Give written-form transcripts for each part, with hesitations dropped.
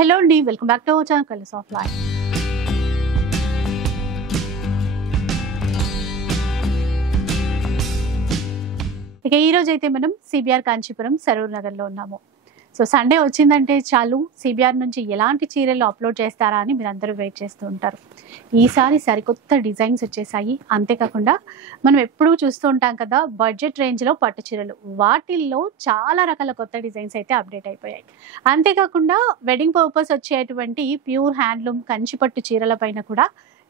Hello అండి, welcome back to our channel colours of life. ఇక ఈ రోజు అయితే మనం సిబిఆర్ కాంచీపురం సరూర్ నగర్లో ఉన్నాము. సో సండే వచ్చిందంటే చాలు సిబిఆర్ నుంచి ఎలాంటి చీరలు అప్లోడ్ చేస్తారా అని మీరు అందరూ వెయిట్ చేస్తూ ఉంటారు. ఈసారి సరికొత్త డిజైన్స్ వచ్చేసాయి. అంతేకాకుండా మనం ఎప్పుడూ చూస్తూ ఉంటాం కదా బడ్జెట్ రేంజ్లో పట్టు చీరలు, వాటిల్లో చాలా రకాల కొత్త డిజైన్స్ అయితే అప్డేట్ అయిపోయాయి. అంతేకాకుండా వెడ్డింగ్ పర్పస్ వచ్చేటువంటి ప్యూర్ హ్యాండ్లూమ్ కంచిపట్టు చీరల పైన కూడా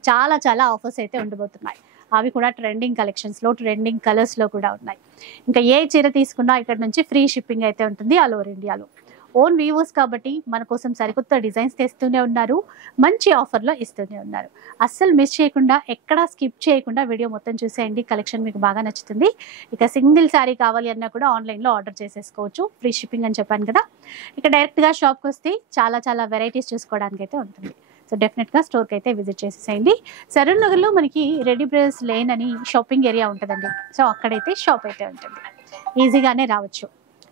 చాలా చాలా ఆఫర్స్ అయితే ఉండబోతున్నాయి. అవి కూడా ట్రెండింగ్ కలెక్షన్స్లో, ట్రెండింగ్ కలర్స్లో కూడా ఉన్నాయి. ఇంకా ఏ చీర తీసుకున్నా ఇక్కడ నుంచి ఫ్రీ షిప్పింగ్ అయితే ఉంటుంది ఆల్ ఓవర్ ఇండియాలో. ఓన్ వ్యూవర్స్ కాబట్టి మన కోసం సరికొత్త డిజైన్స్ తెస్తూనే ఉన్నారు, మంచి ఆఫర్లో ఇస్తూనే ఉన్నారు. అస్సలు మిస్ చేయకుండా, ఎక్కడా స్కిప్ చేయకుండా వీడియో మొత్తం చూసేయండి. కలెక్షన్ మీకు బాగా నచ్చుతుంది. ఇక సింగిల్ శారీ కావాలి అన్నా కూడా ఆన్లైన్లో ఆర్డర్ చేసేసుకోవచ్చు, ఫ్రీ షిప్పింగ్ అని చెప్పాను కదా. ఇక డైరెక్ట్గా షాప్కి వస్తే చాలా చాలా వెరైటీస్ చూసుకోవడానికి అయితే ఉంటుంది. సో డెఫినెట్గా స్టోర్కి అయితే విజిట్ చేసేసేయండి. సరూర్ నగర్లో మనకి రెడీ బ్రదర్స్ లేన్ అని షాపింగ్ ఏరియా ఉంటుందండి. సో అక్కడైతే షాప్ అయితే ఉంటుంది, ఈజీగానే రావచ్చు.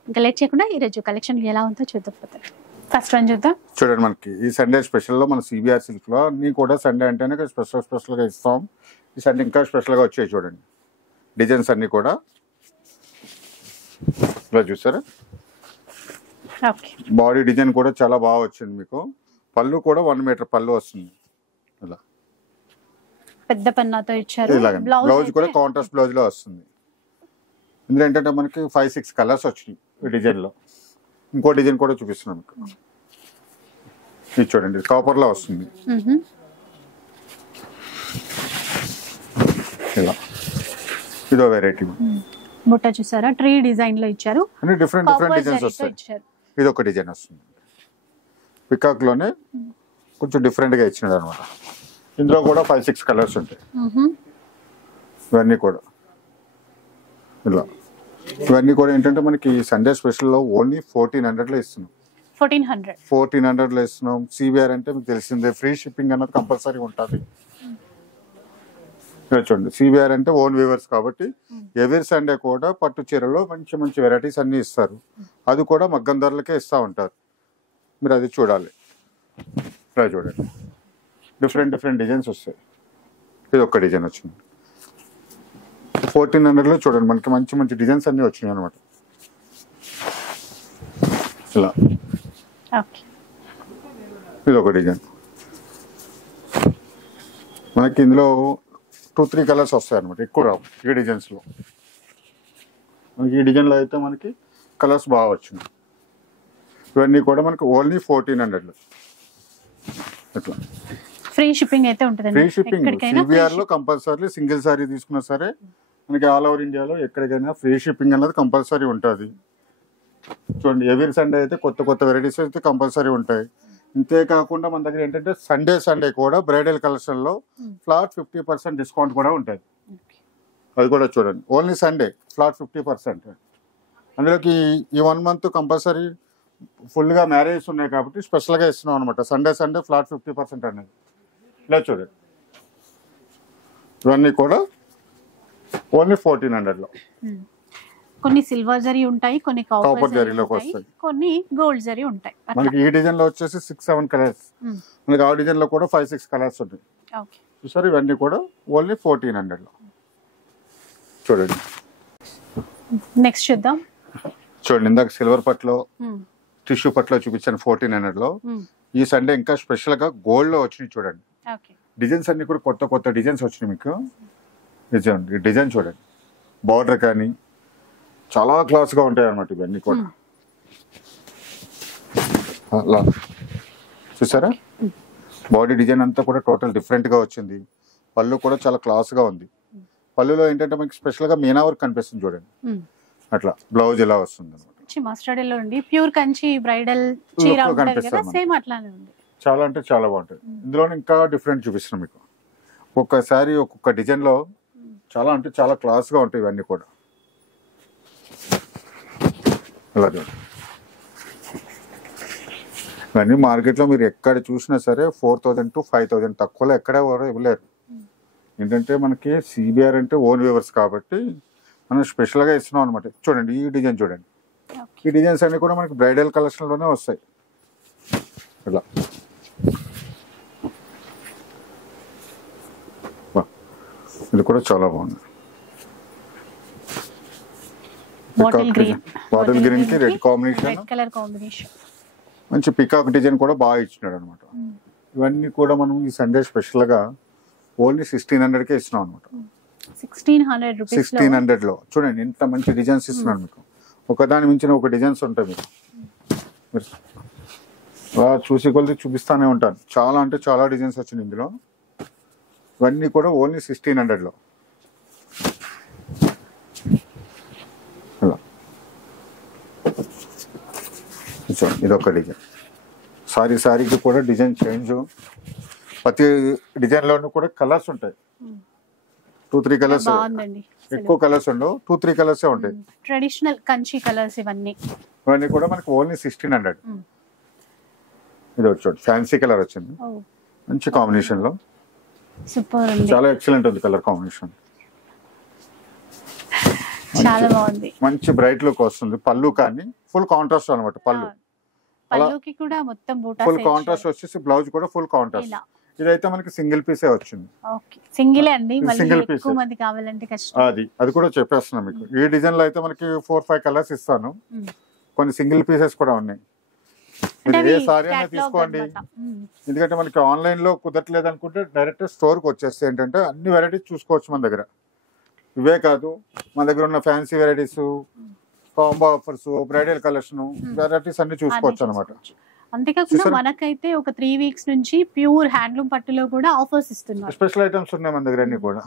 ఇంకా లేట్ చేయకుండా ఈరోజు కలెక్షన్ ఎలా ఉందో చూద్దాం. ఫస్ట్ వన్ చూద్దాం. చూడండి, మనకి ఈ సండే స్పెషల్లో మన సిబిఆర్ సిల్క్లో అన్నీ కూడా సండే అంటేనే స్పెషల్గా ఇస్తాం. ఈ సండే ఇంకా స్పెషల్గా వచ్చాయి. చూడండి డిజైన్స్ అన్నీ కూడా ఇలా చూసారా. ఓకే, బాడీ డిజైన్ కూడా చాలా బాగా వచ్చింది. మీకు పళ్ళు కూడా 1 మీటర్ పళ్ళు వస్తుంది. ఇలా పెద్ద పన్నాతో ఇచ్చారు. బ్లౌజ్ కూడా కాంట్రాస్ట్ బ్లౌజ్ లో వస్తుంది. ఇందులో ఏంటంటే మనకి 5-6 కలర్స్ వచ్చినాయి ఈ డిజైన్ లో. ఇంకో డిజైన్ కూడా చూపిస్తున్నాం మీకు. ఇది చూడండి, కాపర్ లో వస్తుంది. ఇలా ఇదో వెరైటీ. బుట్ట చూసారా, ట్రీ డిజైన్ లో ఇచ్చారు. అన్ని డిఫరెంట్ డిజైన్స్ వస్తాయి. ఇది ఒక డిజైన్ వస్తుంది పికాక్ లోనే, కొంచెం డిఫరెంట్ గా ఇచ్చినాడు అనమాట. ఇందులో కూడా 5-6 కలర్స్ ఉంటాయి. ఇవన్నీ కూడా ఇలా, ఇవన్నీ కూడా ఏంటంటే మనకి సండే స్పెషల్ లో ఓన్లీ 1400 లో ఇస్తున్నాం. 1400 లో ఇస్తున్నాం. సిబిఆర్ అంటే మీకు తెలిసిందే, ఫ్రీ షిప్పింగ్ అన్నది కంపల్సరీ ఉంటుంది. చూడండి, సిబిఆర్ అంటే ఓన్ వ్యూవర్స్ కాబట్టి ఎవ్రీ సండే కూడా పట్టు చీరలో మంచి మంచి వెరైటీస్ అన్ని ఇస్తారు. అది కూడా మగ్గం ధరలకే ఇస్తూ ఉంటారు. మీరు అది చూడాలి. ఇలా చూడండి, డిఫరెంట్ డిజైన్స్ వస్తాయి. ఇది ఒక్క డిజైన్ వచ్చింది 1400 లో. చూడండి మనకి మంచి మంచి డిజైన్స్ అన్ని వచ్చినాయి అనమాట. ఇలా ఇది ఒక డిజైన్. మనకి ఇందులో 2-3 కలర్స్ వస్తాయి అనమాట, ఎక్కువ రావు ఈ డిజైన్స్ లో. మనకి ఈ డిజైన్ లో అయితే మనకి కలర్స్ బాగా వచ్చినాయి. ఇవన్నీ కూడా మనకి ఓన్లీ 1400 లో. ఇట్లా ఫ్రీ షిప్పింగ్ అయితే ఉంటుంది. ఫ్రీ షిప్పింగ్ సిబిఆర్ లో కంపల్సరీ. సింగిల్ సారీ తీసుకున్నా సరే మనకి ఆల్ ఓవర్ ఇండియాలో ఎక్కడికైనా ఫ్రీ షిప్పింగ్ అనేది కంపల్సరీ ఉంటుంది. చూడండి, ఎవ్రీ సండే అయితే కొత్త కొత్త వెరైటీస్ అయితే కంపల్సరీ ఉంటాయి. ఇంతేకాకుండా మన దగ్గర ఏంటంటే సండే కూడా బ్రైడల్ కలెక్షన్ లో ఫ్లాట్ 50% డిస్కౌంట్ కూడా ఉంటుంది. అది కూడా చూడండి, ఓన్లీ సండే ఫ్లాట్ 50%. అందులోకి ఈ 1 మంత్ కంపల్సరీ ఫుల్గా మ్యారేజెస్ ఉన్నాయి కాబట్టి స్పెషల్గా ఇస్తున్నాం అనమాట. సండే ఫ్లాట్ 50% అనేది. ఇలా చూడండి, ఇవన్నీ కూడా ఓన్లీ 1400 లో. కొన్ని సిల్వర్ జరీ ఉంటాయి, కొన్ని కాపర్ జరీలోకి వస్తాయి, కొన్ని గోల్డ్ జరీ ఉంటాయి. మనకి ఈ డిజైన్ లో వచ్చేసి 6-7 కలర్స్. మనకి ఆ డిజైన్ లో కూడా 5-6 కలర్స్ ఉంటాయి. చూసారు, ఇవన్నీ కూడా ఓన్లీ 1400 లో. చూడండి, నెక్స్ట్ చూద్దాం. చూడండి, ఇందాక సిల్వర్ పట్లో, టిష్యూ పట్లో చూపించాను 1400 లో. ఈ సండే ఇంకా స్పెషల్ గా గోల్డ్ లో వచ్చినాయి. చూడండి, డిజైన్స్ అన్ని కూడా కొత్త కొత్త డిజైన్స్ వచ్చినాయి మీకు. ఈ డిజైన్ చూడండి, బార్డర్ కానీ చాలా క్లాస్ గా ఉంటాయి అన్నమాట. ఇవన్నీ కూడా అలా చూసారా. బాడీ డిజైన్ అంతా కూడా టోటల్ డిఫరెంట్ గా వచ్చింది. పళ్ళు కూడా చాలా క్లాస్ గా ఉంది. పళ్ళులో ఏంటంటే మనకి స్పెషల్ గా మీనా వర్క్ కనిపిస్తుంది. చూడండి, అట్లా బ్లౌజ్ ఎలా వస్తుంది అనమాట. మస్టర్డ్ ఎల్లో అండి, ప్యూర్ కంచి బ్రైడల్ చీర ఉంటుంది కదా, సేమ్ అట్లానే ఉంది. చాలా అంటే చాలా బాగుంటుంది. ఇందులో ఇంకా డిఫరెంట్ చూపిస్తున్నాం మీకు. ఒక్కొక్కసారి ఒక్కొక్క డిజైన్ లో చాలా అంటే చాలా క్లాస్ గా ఉంటాయి ఇవన్నీ కూడా. అలా చూడండి, ఇవన్నీ మార్కెట్లో మీరు ఎక్కడ చూసినా సరే 4000 to 5000 తక్కువలో ఎక్కడ ఇవ్వలేరు. ఏంటంటే మనకి సిబిఆర్ అంటే ఓన్ వ్యూవర్స్ కాబట్టి మనం స్పెషల్గా ఇస్తున్నాం అనమాట. చూడండి, ఈ డిజైన్ చూడండి. ఈ డిజైన్స్ అన్ని కూడా మనకి బ్రైడల్ కలెక్షన్ లోనే వస్తాయి. ఇలా కూడా చాలా బాగుంది. బాటిల్ గ్రీన్, బాటిల్ గ్రీన్ కి red combination, red colour combination. మంచి పికాక్ డిజైన్ కూడా బాగా ఇచ్చినాడు అనమాట. ఇవన్నీ కూడా మనం ఈ సండే స్పెషల్ గా ఓన్లీ 1600కే ఇస్తున్నాం అనమాట. 1600 రూపీస్ 1600 లో చూడండి ఎంత మంచి డిజైన్స్ ఇస్తున్నాడు మీకు. ఒకదాని మించిన ఒక డిజైన్స్ ఉంటాయి మీకు. మీరు అలా చూసి కొలిది చూపిస్తానే ఉంటాను. చాలా అంటే చాలా డిజైన్స్ వచ్చినాయి ఇందులో. ఇవన్నీ కూడా ఓన్లీ 1600 లో. ఇలా చూడండి ఇదొక డిజైన్. సారీకి కూడా డిజైన్ చేంజ్. ప్రతి డిజైన్ లోనూ కూడా కలర్స్ ఉంటాయి. 2-3 కలర్స్, బాగుందండి. ఎక్కువ కలర్స్ ఉండవు, 2-3 కలర్స్ ఉంటాయి. ట్రెడిషనల్ కంచి కలర్స్ ఇవన్నీ కూడా మనకి ఓన్లీ 1600. ఇది వచ్చి ఫ్యాన్సీ కలర్ వచ్చింది, మంచి కాంబినేషన్ లో. సూపర్ ఉంది, చాలా ఎక్సలెంట్ ఉంది కలర్ కాంబినేషన్. చాలా బాగుంది, మంచి బ్రైట్ లుక్ వస్తుంది. పళ్ళు కానీ ఫుల్ కాంట్రాస్ట్ అనమాట. పళ్ళుకి కూడా మొత్తం బూటా ఫుల్ కాంట్రాస్ట్ వచ్చేసి బ్లౌజ్ కూడా ఫుల్ కాంట్రాస్ట్. ఇదైతే మనకి సింగిల్ పీసే వచ్చింది. ఓకే, సింగిల్ అండి. మళ్ళీ సింగిల్ పీస్ ఎక్కువ మంది కావాలంటే కష్టం. అది కూడా చెప్పేస్తున్నాం మీకు. ఈ డిజైన్ లో అయితే మనకి 4-5 కలర్స్ ఇస్తాను. కొన్ని సింగిల్ పీసెస్ కూడా ఉన్నాయి. మీరు ఏ సారీ అయినా తీసుకోండి. ఎందుకంటే మనకి ఆన్లైన్ లో కుదరట్లేదు అనుకుంటే డైరెక్ట్ స్టోర్ కి వచ్చేస్తే ఏంటంటే అన్ని వెరైటీస్ చూసుకోవచ్చు మన దగ్గర. ఇవే కాదు, మన దగ్గర ఉన్న fancy varieties, combo offers, bridal collection varieties అన్ని చూసుకోవచ్చు అనమాట. అంతేకాకుండా మనకైతే ఒక 3 వీక్స్ నుంచి ప్యూర్ హ్యాండ్లూమ్ పట్టులో కూడా ఆఫర్స్ ఇస్తున్నారు. స్పెషల్ ఐటమ్స్ ఉన్నాయి మన దగ్గర అన్ని కూడా.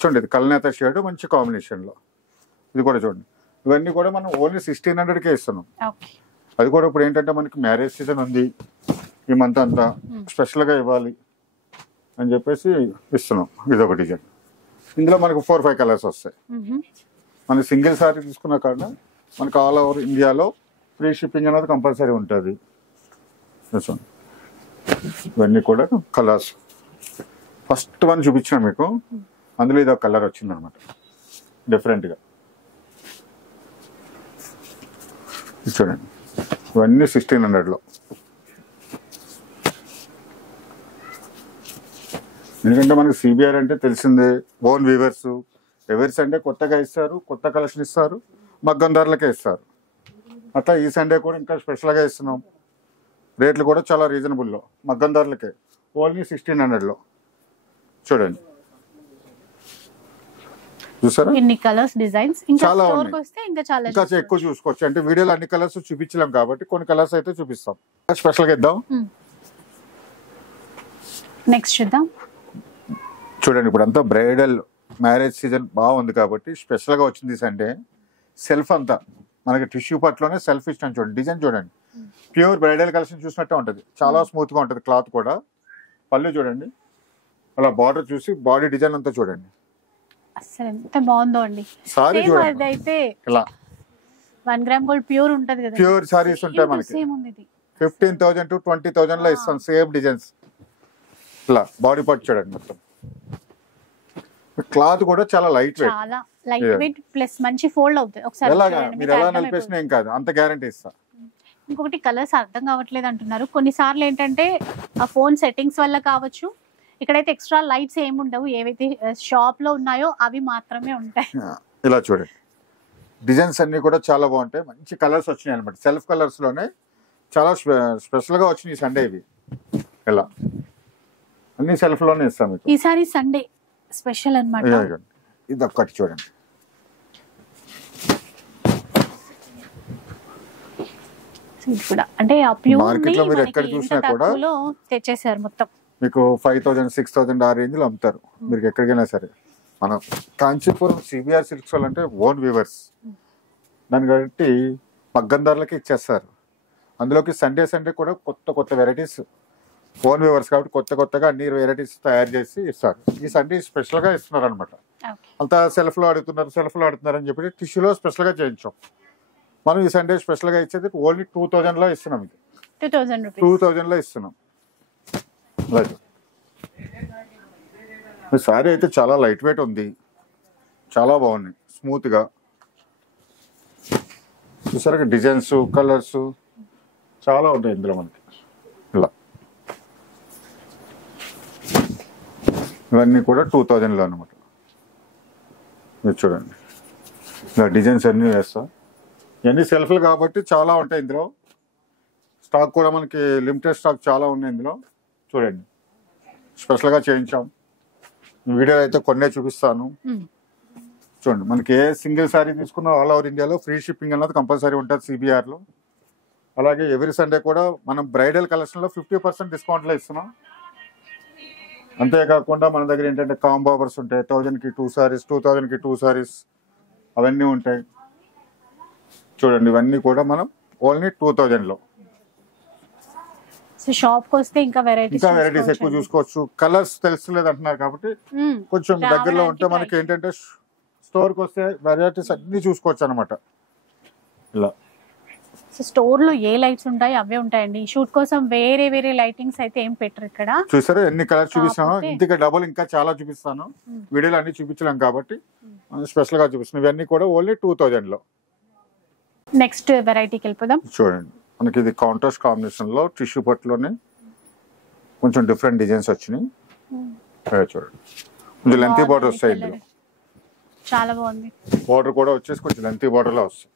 చూడండి ఇది కల్నేత షేడ్ మంచి కాంబినేషన్ లో. ఇది కూడా చూడండి. ఇవన్నీ కూడా మనం ఓన్లీ 1600కే ఇస్తున్నాం. అది కూడా ఇప్పుడు ఏంటంటే మనకి మ్యారేజ్ సీజన్ ఉంది, ఈ మంత్ అంతా స్పెషల్ గా ఇవ్వాలి అని చెప్పేసి ఇస్తున్నాం. ఇది ఒక డిజైన్. ఇందులో మనకు 4-5 కలర్స్ వస్తాయి. మనకి సింగిల్ సారీ తీసుకున్న కారణం మనకి ఆల్ ఓవర్ ఇండియాలో ఫ్రీ షిప్పింగ్ అనేది కంపల్సరీ ఉంటుంది. ఇవన్నీ కూడా కలర్స్. ఫస్ట్ వన్ చూపించిన మీకు, అందులో ఇది ఒక కలర్ వచ్చింది అనమాట డిఫరెంట్ గా. చూడండి ఇవన్నీ 1600 లో. ఎందుకంటే మనకి సిబిఆర్ అంటే తెలిసిందే, ఓన్ వీవర్స్. ఎవరి సండే కొత్తగా ఇస్తారు, కొత్త కలెక్షన్ ఇస్తారు, మగ్గం ధరలకే ఇస్తారు. అట్లా ఈ సండే కూడా ఇంకా స్పెషల్గా ఇస్తున్నాం. రేట్లు కూడా చాలా రీజనబుల్లో, మగ్గం ధరలకే ఓన్లీ 1600 లో. చూడండి చూసారా ఇన్ని కలర్స్ డిజైన్స్. ఇంకా చాలా స్టోర్కి వస్తే ఇంకా ఎక్కువ చూసుకోవచ్చు. అంటే వీడియోలో అన్ని కలర్స్ చూపించలేం కాబట్టి కొన్ని కలర్స్ అయితే చూపిస్తాం. స్పెషల్గా ఇద్దాం. నెక్స్ట్ చూద్దాం. చూడండి ఇప్పుడు అంతా బ్రైడల్ మ్యారేజ్ సీజన్ బాగుంది కాబట్టి స్పెషల్గా వచ్చింది సండే. సెల్ఫ్ అంతా మనకి టిష్యూ పట్లోనే సెల్ఫ్ ఇష్టం. చూడండి డిజైన్ చూడండి, ప్యూర్ బ్రైడల్ కలెక్షన్ చూసినట్టే ఉంటుంది. చాలా స్మూత్ గా ఉంటుంది క్లాత్ కూడా. పళ్ళు చూడండి, అలా బార్డర్ చూసి బాడీ డిజైన్ అంతా చూడండి, అసలు ఎంత బాగుందో అండి. సారీ చూడండి అయితే ఇలా 1 గ్రామ్ గోల్డ్ ప్యూర్ ఉంటది కదా, ప్యూర్ సారీస్ ఉంటాయి మనకి. 15,000 to 20,000 లో ఇస్తాం సేమ్ డిజైన్స్. ఇలా బాడీ పార్ట్ చూడండి మొత్తం. క్లాత్ కూడా చాలా లైట్ వెయిట్, చాలా లైట్ వెయిట్ ప్లస్ మంచి ఫోల్డ్ అవుతుంది. ఒకసారి ఎలాగా మీరు ఎలా నలిపేసినా ఏం కాదు, అంత గ్యారంటీ ఇస్తా. ఇంకొకటి కలర్స్ అర్థం కావట్లేదు అంటున్నారు. కొన్నిసార్లు ఏంటంటే ఆ ఫోన్ సెట్టింగ్స్ వల్ల కావచ్చు, ఇక్కడైతే ఎక్స్ట్రా లైట్స్ ఏమి ఉండవు. ఏవైతే షాప్ లో ఉన్నాయో అవి మాత్రమే ఉంటాయి. ఇలా చూడండి డిజైన్స్ అన్ని కూడా చాలా బాగుంటాయి. మంచి కలర్స్ వచ్చినాయి అనమాట. సెల్ఫ్ కలర్స్ లోనే చాలా స్పెషల్ గా వచ్చినాయి సండే. ఇవి ఇలా అన్ని సెల్ఫ్ లోనే ఇస్తాం మీకు. ఈసారి సండే స్పెషల్ అన్నమాట. ఇది ఒక్కటి చూడండి, కూడా అంటే ఆ ప్యూర్ మార్కెట్ లో మీరు ఎక్కడ చూసినా కూడా తెచ్చేసారు మొత్తం. మీకు 5,000, 6,000 ఆ రేంజ్ లో అమ్ముతారు మీరు ఎక్కడికైనా సరే. మనం కాంచీపురం సిబిఆర్ సిల్క్స్ అంటే ఓన్ వీవర్స్, దాన్ని కాబట్టి మగ్గం ధరలకి ఇచ్చేస్తారు. అందులోకి సండే కూడా కొత్త వెరైటీస్, ఓన్ వీవర్స్ కాబట్టి కొత్తగా అన్ని వెరైటీస్ తయారు చేసి ఇస్తారు. ఈ సండే స్పెషల్ గా ఇస్తున్నారు అనమాట. అంతా సెల్ఫ్ లో అడుగుతున్నారు అని చెప్పి టిష్యూలో స్పెషల్ గా చేయించాం. మనం ఈ సండే స్పెషల్ గా ఇచ్చేది ఓన్లీ 2,000 లో ఇస్తున్నాం. ఇది 2,000 లో ఇస్తున్నాం. సారీ అయితే చాలా లైట్ వెయిట్ ఉంది, చాలా బాగుంది, స్మూత్ గా. చూసారా డిజైన్స్, కలర్స్ చాలా ఉంటాయి ఇందులో మనకి. ఇలా ఇవన్నీ కూడా 2,000 లో అనమాట. ఇది చూడండి, ఇలా డిజైన్స్ అన్నీ వేస్తాం. ఇవన్నీ సెల్ఫ్లు కాబట్టి చాలా ఉంటాయి ఇందులో. స్టాక్ కూడా మనకి లిమిటెడ్ స్టాక్ చాలా ఉన్నాయి ఇందులో. చూడండి, స్పెషల్గా చేయించాం. వీడియో అయితే కొన్నే చూపిస్తాను. చూడండి, మనకి ఏ సింగిల్ శారీ తీసుకున్న ఆల్ ఓవర్ ఇండియాలో ఫ్రీ షిప్పింగ్ అన్నది కంపల్సరీ ఉంటుంది సిబిఆర్లో. అలాగే ఎవ్రీ సండే కూడా మనం బ్రైడల్ కలెక్షన్లో 50% డిస్కౌంట్లో ఇస్తున్నాం. అంతేకాకుండా మన దగ్గర ఏంటంటే కాంబో ఆఫర్స్ ఉంటాయి. 1000కి 2 సారీస్, 2000కి 2 సారీస్ అవన్నీ ఉంటాయి. చూడండి, ఇవన్నీ కూడా మనం ఓన్లీ 2000లో. షాప్కి వస్తే ఇంకా వెరైటీస్ ఎక్కువ చూసుకోవచ్చు. కలర్స్ తెలుసులేదు అంటున్నారు కాబట్టి కొంచెం దగ్గరలో ఉంటే మనకి ఏంటంటే స్టోర్కి వస్తే వెరైటీస్ అన్ని చూసుకోవచ్చు అనమాట. ఇలా స్టోర్ లో ఏ లైట్స్ ఉంటాయి అవే ఉంటాయండి. షూట్ కోసం వేరే వేరే లైటింగ్స్ అయితే ఏం పెట్టరు ఇక్కడ. చూసారా ఎన్ని కలర్స్ చూపిస్తాను, ఇంటికి డబుల్ ఇంకా చాలా చూపిస్తాను. వీడియోలో అన్ని చూపించలేం కాబట్టి స్పెషల్ గా చూపిస్తున్నాం. ఇవన్నీ కూడా ఓన్లీ 2000లో. నెక్స్ట్ వెరైటీకి వెళ్ళిపోదాం. చూడండి, మనకి ఇది కాంట్రాస్ట్ కాంబినేషన్ లో టిష్యూ పట్టులోనే కొంచెం డిఫరెంట్ డిజైన్స్ వచ్చినాయి. చూడండి, కొంచెం లెంతీ బార్డర్ వస్తాయి ఇందులో. చాలా బాగుంది. బార్డర్ కూడా వచ్చేసి కొంచెం లెంతీ బార్డర్ లో వస్తాయి.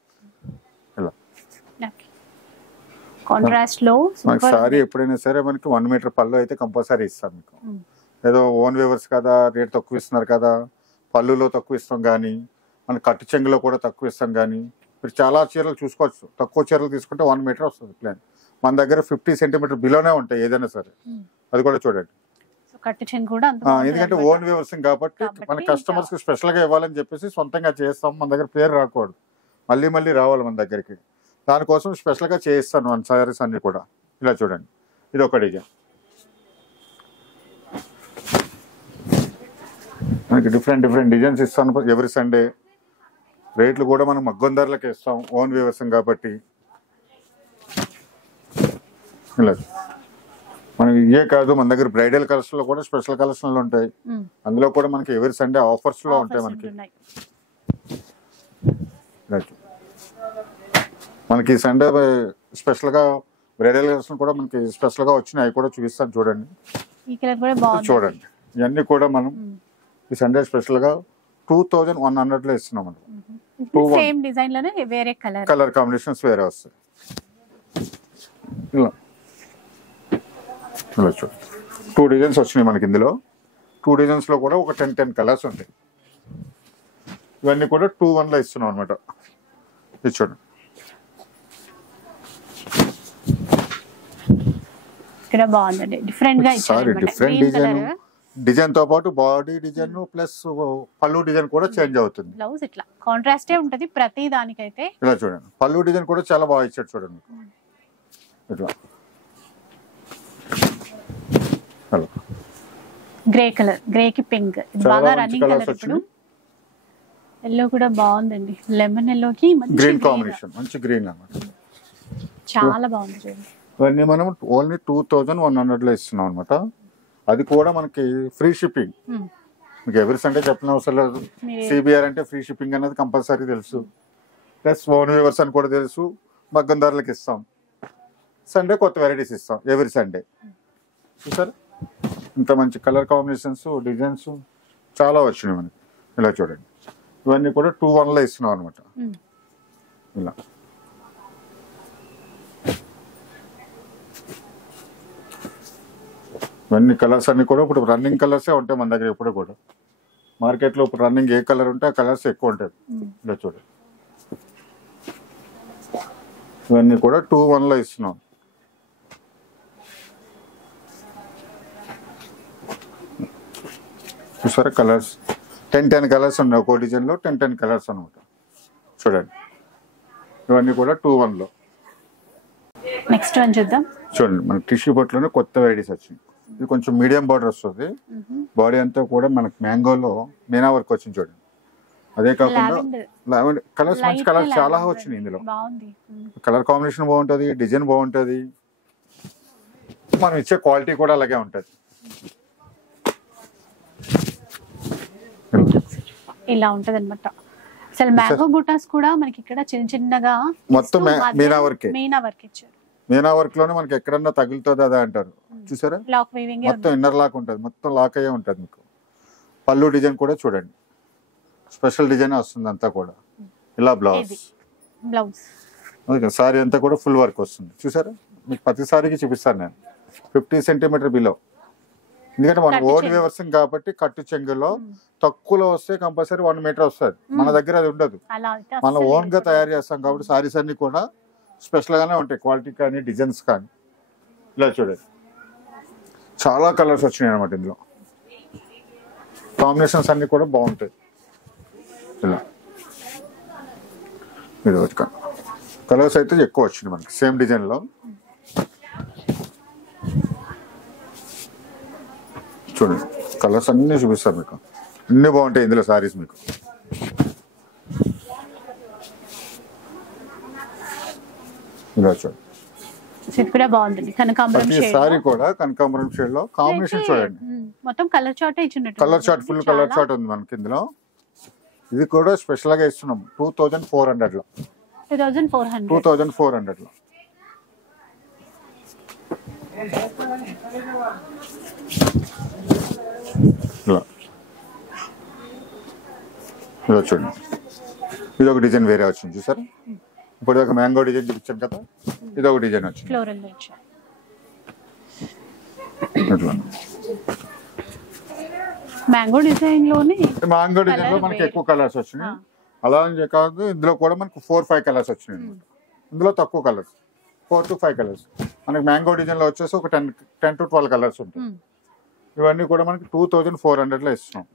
ఇలా కాంట్రాస్ట్ లో మనకి సారీ ఎప్పుడైనా సరే మనకి 1 మీటర్ పళ్ళు అయితే కంపల్సరీ ఇస్తాం మీకు. ఏదో ఓన్ వేవర్స్ కదా, రేట్ తక్కువ ఇస్తున్నారు కదా, పళ్ళులో తక్కువ ఇస్తాం కానీ, మన కట్టు చెంగులో కూడా తక్కువ ఇస్తాం కానీ. మీరు చాలా చీరలు చూసుకోవచ్చు. తక్కువ చీరలు తీసుకుంటే 1 మీటర్ వస్తుంది ప్లాన్. మన దగ్గర 50 సెంటీమీటర్ బిలోనే ఉంటాయి ఏదైనా సరే. అది కూడా చూడండి. ఎందుకంటే ఓన్ వేవర్స్ కాబట్టి మన కస్టమర్స్ కి స్పెషల్ గా ఇవ్వాలని చెప్పేసి సొంతంగా చేస్తాం. మన దగ్గర పేరు రాకూడదు, మళ్ళీ మళ్ళీ రావాలి మన దగ్గరికి. దానికోసం స్పెషల్ గా చేయిస్తాను మన సారీస్ అన్ని కూడా. ఇలా చూడండి, ఇది ఒక డిజైన్. మనకి డిఫరెంట్ డిఫరెంట్ డిజైన్స్ ఇస్తాను ఎవ్రీ సండే. రేట్లు కూడా మనం మగ్గం ధరలకు ఇస్తాం ఓన్ వ్యవసాయం కాబట్టి. ఇలా మనం ఇవే కాదు, మన దగ్గర బ్రైడల్ కలెక్షన్ లో కూడా స్పెషల్ కలెక్షన్లు ఉంటాయి. అందులో కూడా మనకి ఎవ్రీ సండే ఆఫర్స్ లో ఉంటాయి మనకి. మనకి సండే స్పెషల్ గా బ్రైడల్ కలెక్షన్ కూడా మనకి స్పెషల్ గా వచ్చినాయి. అవి కూడా చూపిస్తాను చూడండి. చూడండి, ఇవన్నీ కూడా మనం ఈ సండే స్పెషల్ గా 2100 లో ఇస్తున్నాం. సేమ్ డిజైన్ లోనే వేరే కలర్ కాంబినేషన్స్ వేరే వస్తాయి. ఇలా చూడండి, 2 డిజైన్స్ వచ్చినాయి మనకి ఇందులో. 2 డిజైన్స్ లో కూడా ఒక 10 కలర్స్ ఉంటాయి. ఇవన్నీ కూడా 2-1 లో ఇస్తున్నాం అనమాట. ఇది చూడండి, డిఫరెంట్ డిజైన్. డిజైన్ తో పాటు బాడీ డిజైన్ ప్లస్ పళ్ళు డిజైన్ కూడా చేంజ్ అవుతుంది. బ్లౌజ్ ఇట్లా కాంట్రాస్టే ఉంటది ప్రతి దానికైతే. ఇలా చూడండి, పళ్ళు డిజైన్ కూడా చాలా బాగా ఇచ్చాడు చూడండి. ఇట్లా గ్రే కలర్, గ్రే కి పింక్ బాగా రన్నింగ్ కలర్. ఇప్పుడు ఎల్లో కూడా బాగుందండి. లెమన్ ఎల్లో కి గ్రీన్ కాంబినేషన్, మంచి గ్రీన్ అన్నమాట. చాలా బాగుంది చూడండి. ఇవన్నీ మనం ఓన్లీ 2100 లో ఇస్తున్నాం అనమాట. అది కూడా మనకి ఫ్రీ షిప్పింగ్. మీకు ఎవ్రీ సండే చెప్పిన అవసరం లేదు. సిబిఆర్ అంటే ఫ్రీ షిప్పింగ్ అనేది కంపల్సరీ తెలుసు. ప్లస్ ఓన్ వ్యూవర్స్ అని కూడా తెలుసు. మగ్గం ధరలకు ఇస్తాం. సండే కొత్త వెరైటీస్ ఇస్తాం ఎవ్రీ సండే. చూసారు, ఇంత మంచి కలర్ కాంబినేషన్స్, డిజైన్స్ చాలా వచ్చినాయి మనకి. ఇలా చూడండి, ఇవన్నీ కూడా 2-1 లో ఇస్తున్నాం అనమాట. ఇలా ఇవన్నీ కలర్స్ అన్ని కూడా ఇప్పుడు రన్నింగ్ కలర్సే ఉంటాయి మన దగ్గర. ఎప్పుడు కూడా మార్కెట్లో ఇప్పుడు రన్నింగ్ ఏ కలర్ ఉంటే ఆ కలర్స్ ఎక్కువ ఉంటాయి. ఇలా చూడండి, ఇవన్నీ కూడా 2-1 లో ఇస్తున్నాం. చూసారా, కలర్స్ 10 కలర్స్ ఉన్నాయి ఒక్కో డిజైన్ లో. 10 కలర్స్ అనమాట. చూడండి, ఇవన్నీ కూడా 2-1 లో. నెక్స్ట్ వన్ చూద్దాం. చూడండి, మన టిష్యూ పట్టులోనే కొత్త వెరైటీస్ వచ్చినాయి. ఇది కొంచెం మీడియం బార్డర్ వస్తుంది. బాడీ అంతా కూడా మనకి మ్యాంగోలో మీనా వర్క్ వచ్చింది చూడండి. అదే కాకుండా కలర్స్, మంచి కలర్స్ చాలా వచ్చినాయి ఇందులో. కలర్ కాంబినేషన్ బాగుంటుంది, డిజైన్ బాగుంటుంది, మనం ఇచ్చే క్వాలిటీ కూడా అలాగే ఉంటుంది. ఇలా ఉంటది అనమాట. అసలు మ్యాంగో బుటాస్ కూడా మనకి ఇక్కడ చిన్న చిన్నగా మొత్తం మీనా వర్క్ ఇచ్చారు. మీనా వర్క్ లోనే మనకి ఎక్కడన్నా తగులుతుంది అదే అంటారు. చూసారా, మొత్తం ఇన్నర్ లాక్ ఉంటుంది, మొత్తం లాక్ అయ్యే ఉంటుంది మీకు. పళ్ళు డిజైన్ కూడా చూడండి, స్పెషల్ డిజైన్ వస్తుంది అంతా కూడా. ఇలా బ్లౌజ్ బ్లౌజ్ సారీ అంతా కూడా ఫుల్ వర్క్ వస్తుంది. చూసారా, మీకు ప్రతి సారీకి చూపిస్తాను నేను 50 సెంటీమీటర్ బిలో. ఎందుకంటే మన ఓన్ వ్యవసాయం కాబట్టి కట్టు చెంగులో తక్కువలో వస్తే కంపల్సరీ 1 మీటర్ వస్తుంది. మన దగ్గర అది ఉండదు, మన ఓన్ గా తయారు చేస్తాం కాబట్టి సారీస్ అన్ని కూడా స్పెషల్ గానే ఉంటాయి, క్వాలిటీ కానీ డిజైన్స్ కానీ. ఇలా చూడండి, చాలా కలర్స్ వచ్చినాయి అనమాట. ఇందులో కాంబినేషన్స్ అన్ని కూడా బాగుంటాయి. ఇలా ఇది వచ్చి కలర్స్ అయితే ఎక్కువ వచ్చినాయి మనకి సేమ్ డిజైన్ లో. చూడండి, కలర్స్ అన్ని చూపిస్తారు మీకు, అన్ని బాగుంటాయి ఇందులో సారీస్ మీకు. ఇలా చూడండి, ప్రతి సారీ కూడా కనకాంబరం షేడ్ లో కాంబినేషన్ చూడండి. మొత్తం కలర్ చార్ట్ ఇచ్చినట్టు, colour chart full colour chart ఉంది మనకి ఇందులో. ఇది కూడా స్పెషల్ గా ఇస్తున్నాం 2400 లో. 2400 లో. ఇలా చూడండి, ఇది ఒక డిజైన్ వేరే వచ్చింది చూసారా. ఇప్పుడు ఒక మ్యాంగో డిజైన్ చూపించాను కదా, ఇది ఒక డిజైన్ వచ్చింది. మ్యాంగో డిజైన్ లో మనకి ఎక్కువ కలర్స్ వచ్చినాయి. అలా కాదు, ఇందులో కూడా మనకు 4-5 కలర్స్ వచ్చినాయి. ఇందులో తక్కువ కలర్స్ 4 to 5 కలర్స్. మనకి మ్యాంగో డిజైన్ లో వచ్చేసి ఒక 10 to 12 కలర్స్ ఉంటాయి. ఇవన్నీ కూడా మనకి 2400 లో ఇస్తున్నాం.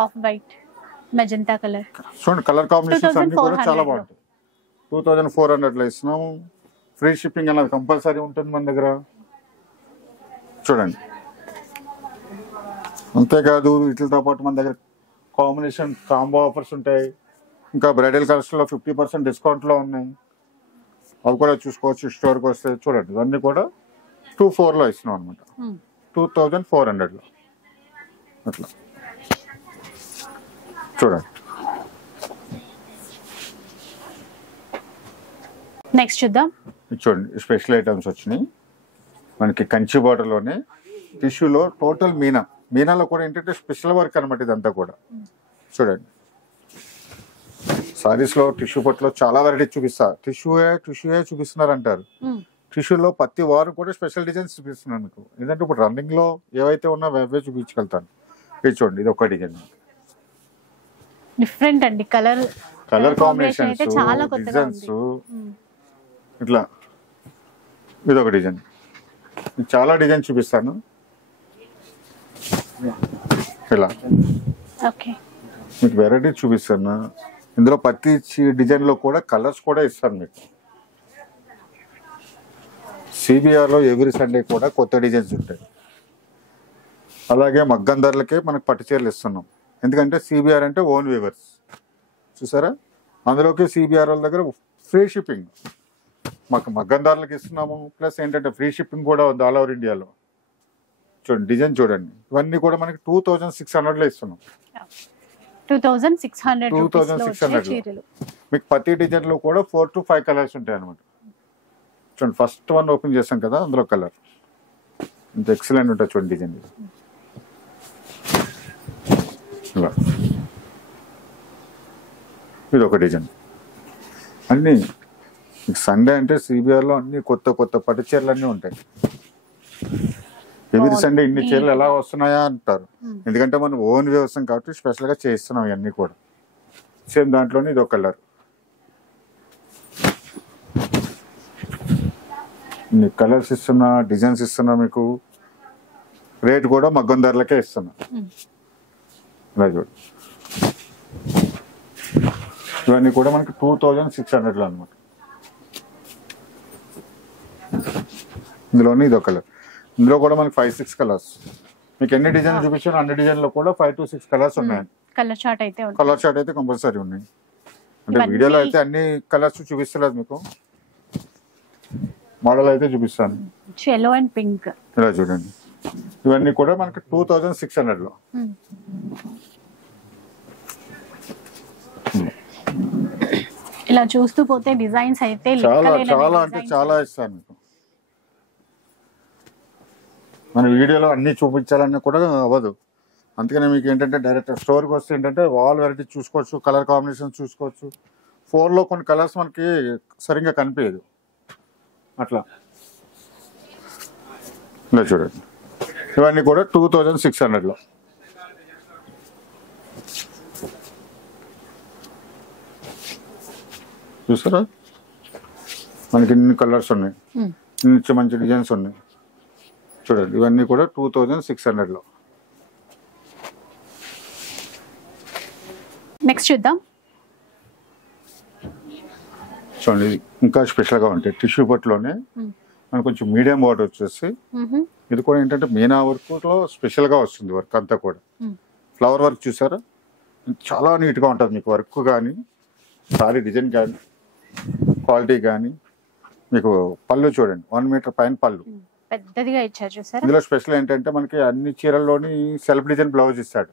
ఆఫ్ వైట్ మెజెంటా కలర్ చూడండి, కలర్ కాంబినేషన్స్ అన్ని కూడా చాలా బాగుంటాయి. 2400 లో ఇస్తున్నాము. ఫ్రీ షిప్పింగ్ అనేది కంపల్సరీ ఉంటుంది మన దగ్గర. చూడండి, అంతేకాదు వీటితో పాటు మన దగ్గర కాంబినేషన్ కాంబో ఆఫర్స్ ఉంటాయి. ఇంకా బ్రైడల్ కలర్స్ లో 50% డిస్కౌంట్ లో ఉన్నాయి, అవి కూడా చూసుకోవచ్చు. స్టోర్కి వస్తే చూడండి, ఇవన్నీ కూడా 24 లో ఇస్తున్నాం అనమాట. 2400 లో అట్లా చూడండి. నెక్స్ట్ చూద్దాం. చూడండి, స్పెషల్ ఐటమ్స్ వచ్చినాయి మనకి కంచి బార్డర్ లోనే టిష్యూలో. టోటల్ మీనాలో కూడా ఏంటంటే స్పెషల్ వర్క్ అనమాట ఇదంతా కూడా. చూడండి, సారీస్ లో టిష్యూ పట్టులో చాలా వెరైటీ చూపిస్తారు. టిష్యూయే చూపిస్తున్నారు అంటారు. టిష్యూలో ప్రతి వారు కూడా స్పెషల్ డిజైన్స్ చూపిస్తున్నాను మీకు. ఎందుకంటే ఇప్పుడు రన్నింగ్ లో ఏవైతే ఉన్నా అవే చూపించగలుగుతాను. ఇది చూడండి, ఇది ఒక డిజైన్ డిఫరెంట్ అండి. కలర్ కాంబినేషన్స్, డిజైన్స్ ఇట్లా. ఇది ఒక డిజైన్, చాలా డిజైన్ చూపిస్తాను. ఇలా మీకు వెరైటీ చూపిస్తాను. ఇందులో ప్రతి డిజైన్ లో కూడా కలర్స్ కూడా ఇస్తాను మీకు. సిబిఆర్ లో ఎవ్రీ సండే కూడా కొత్త డిజైన్స్ ఉంటాయి. అలాగే మగ్గం ధరలకే మనకు పట్టు చీరలు ఇస్తున్నాం. ఎందుకంటే సిబిఆర్ అంటే ఓన్ వీవర్స్ చూసారా. అందులోకి సిబిఆర్ వాళ్ళ దగ్గర ఫ్రీ షిప్పింగ్ మాకు మగ్గం ధరలకు ఇస్తున్నాము. ప్లస్ ఏంటంటే ఫ్రీ షిప్పింగ్ కూడా ఉంది ఆల్ ఓవర్ ఇండియాలో. చూడండి, డిజైన్ చూడండి, ఇవన్నీ కూడా మనకి 2600 లో ఇస్తున్నాం. 2600 మీకు ప్రతి డిజైన్ లో కూడా 4 to 5 కలర్స్ ఉంటాయి అనమాట. చూడండి, ఫస్ట్ వన్ ఓపెన్ చేస్తాం కదా, అందులో కలర్ ఇంత ఎక్సలెంట్ ఉంటుంది. చూడండి డిజైన్ ఇది ఒక డిజైన్. అన్ని సండే అంటే సిబిఆర్ లో అన్ని కొత్త కొత్త పట్టు చీరలు అన్నీ ఉంటాయి. ఎవ్రీ సండే ఇన్ని చీరలు ఎలా వస్తున్నాయా అంటారు. ఎందుకంటే మనం ఓన్ వ్యవసాయం కాబట్టి స్పెషల్ గా చేస్తున్నాం ఇవన్నీ కూడా. సేమ్ దాంట్లోనే ఇది ఒక కలర్. ఇన్ని కలర్స్ ఇస్తున్నా, డిజైన్స్ ఇస్తున్నా, మీకు రేట్ కూడా మగ్గం ధరలకే ఇస్తున్నా. ఇలా చూడు, ఇవన్నీ కూడా మనకి 2600 లో అనమాట. ఇందులోనే ఇది ఒక కలర్. ఇందులో కూడా మనకి 5-6 కలర్స్. మీకు ఎన్ని డిజైన్ చూపించాను అన్ని డిజైన్ లో కూడా 5 to 6 కలర్స్ ఉన్నాయి. కలర్ చార్ట్ అయితే కంపల్సరీ ఉన్నాయి. అంటే వీడియోలో అయితే అన్ని కలర్స్ చూపిస్తలేదు మీకు, మోడల్ అయితే చూపిస్తాను. yellow and pink. ఇలా చూడండి, ఇవన్నీ కూడా మనకి 2600 లో. ఇలా చూస్తూ పోతే డిజైన్స్ అయితే చాలా చాలా అంటే చాలా ఇస్తాను మీకు. మన వీడియోలో అన్ని చూపించాలన్నా కూడా అవ్వదు, అందుకనే మీకు ఏంటంటే డైరెక్ట్ స్టోర్కి వస్తే ఏంటంటే ఆల్ వెరైటీ చూసుకోవచ్చు, కలర్ కాంబినేషన్ చూసుకోవచ్చు. 4లో కొన్ని కలర్స్ మనకి సరిగ్గా కనిపించదు అట్లా. ఇలా చూడండి, ఇవన్నీ కూడా 2600లో. చూసారా మనకి ఇన్ని కలర్స్ ఉన్నాయి, ఇన్ని మంచి డిజైన్స్ ఉన్నాయి. చూడండి ఇవన్నీ కూడా 2600లో. నెక్స్ట్ చూద్దాం. చూడండి ఇది ఇంకా స్పెషల్గా ఉంటాయి. టిష్యూ పట్టులోనే మనకు కొంచెం మీడియం బార్డర్ వచ్చేసి, ఇది కూడా ఏంటంటే మీనా వర్క్లో స్పెషల్గా వస్తుంది. వర్క్ అంతా కూడా ఫ్లవర్ వర్క్ చూసారా, చాలా నీట్గా ఉంటుంది మీకు. వర్క్ కానీ సారీ డిజైన్ కానీ క్వాలిటీ కానీ. మీకు పళ్ళు చూడండి 1 మీటర్ పైన పళ్ళు పెద్దదిగా ఇచ్చారు చూసారా. ఇందులో స్పెషల్ ఏంటంటే మనకి అన్ని చీరల్లోని సెల్ఫ్ డిజైన్ బ్లౌజ్ ఇస్తాడు.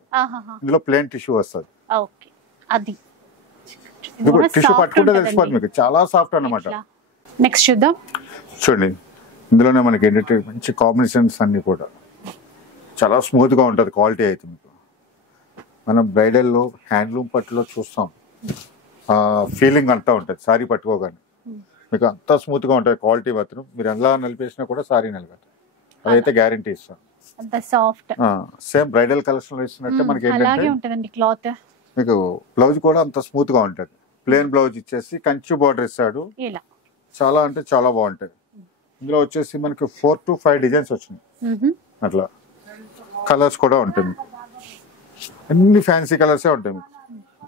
ఇందులో ప్లెయిన్ టిష్యూ వస్తుంది. ఓకే, అది ఇది కూడా టిష్యూ పట్టుకుంటే తెలిసిపోతుంది మీకు, చాలా సాఫ్ట్ అన్నమాట. నెక్స్ట్ చూద్దాం. చూడండి ఇందులోనే మనకి ఏంటంటే మంచి కాంబినేషన్స్ అన్ని కూడా చాలా స్మూత్ గా ఉంటుంది. క్వాలిటీ అయితే మీకు మనం బ్రైడల్లో హ్యాండ్లూమ్ పట్టులో చూస్తాం, ఫీలింగ్ అంతా ఉంటుంది. సారీ పట్టుకోగానే మీకు అంతా స్మూత్ గా ఉంటుంది. క్వాలిటీ మాత్రం మీరు ఎలా నలిపేసినా కూడా సారీ నలిపేది, అదైతే గ్యారంటీ ఇస్తాం. సేమ్ బ్రైడల్ కలెక్షన్ లో ఇస్తున్నట్టే మనకి ఏంటంటే క్లాత్ మీకు బ్లౌజ్ కూడా అంత స్మూత్ గా ఉంటుంది. ప్లెయిన్ బ్లౌజ్ ఇచ్చేసి కంచి బార్డర్ ఇస్తాడు. చాలా అంటే చాలా బాగుంటాయి. ఇందులో వచ్చేసి మనకి 4 to 5 డిజైన్స్ వచ్చినాయి. అట్లా కలర్స్ కూడా ఉంటాయి మీకు, అన్ని ఫ్యాన్సీ కలర్సే ఉంటాయి మీకు.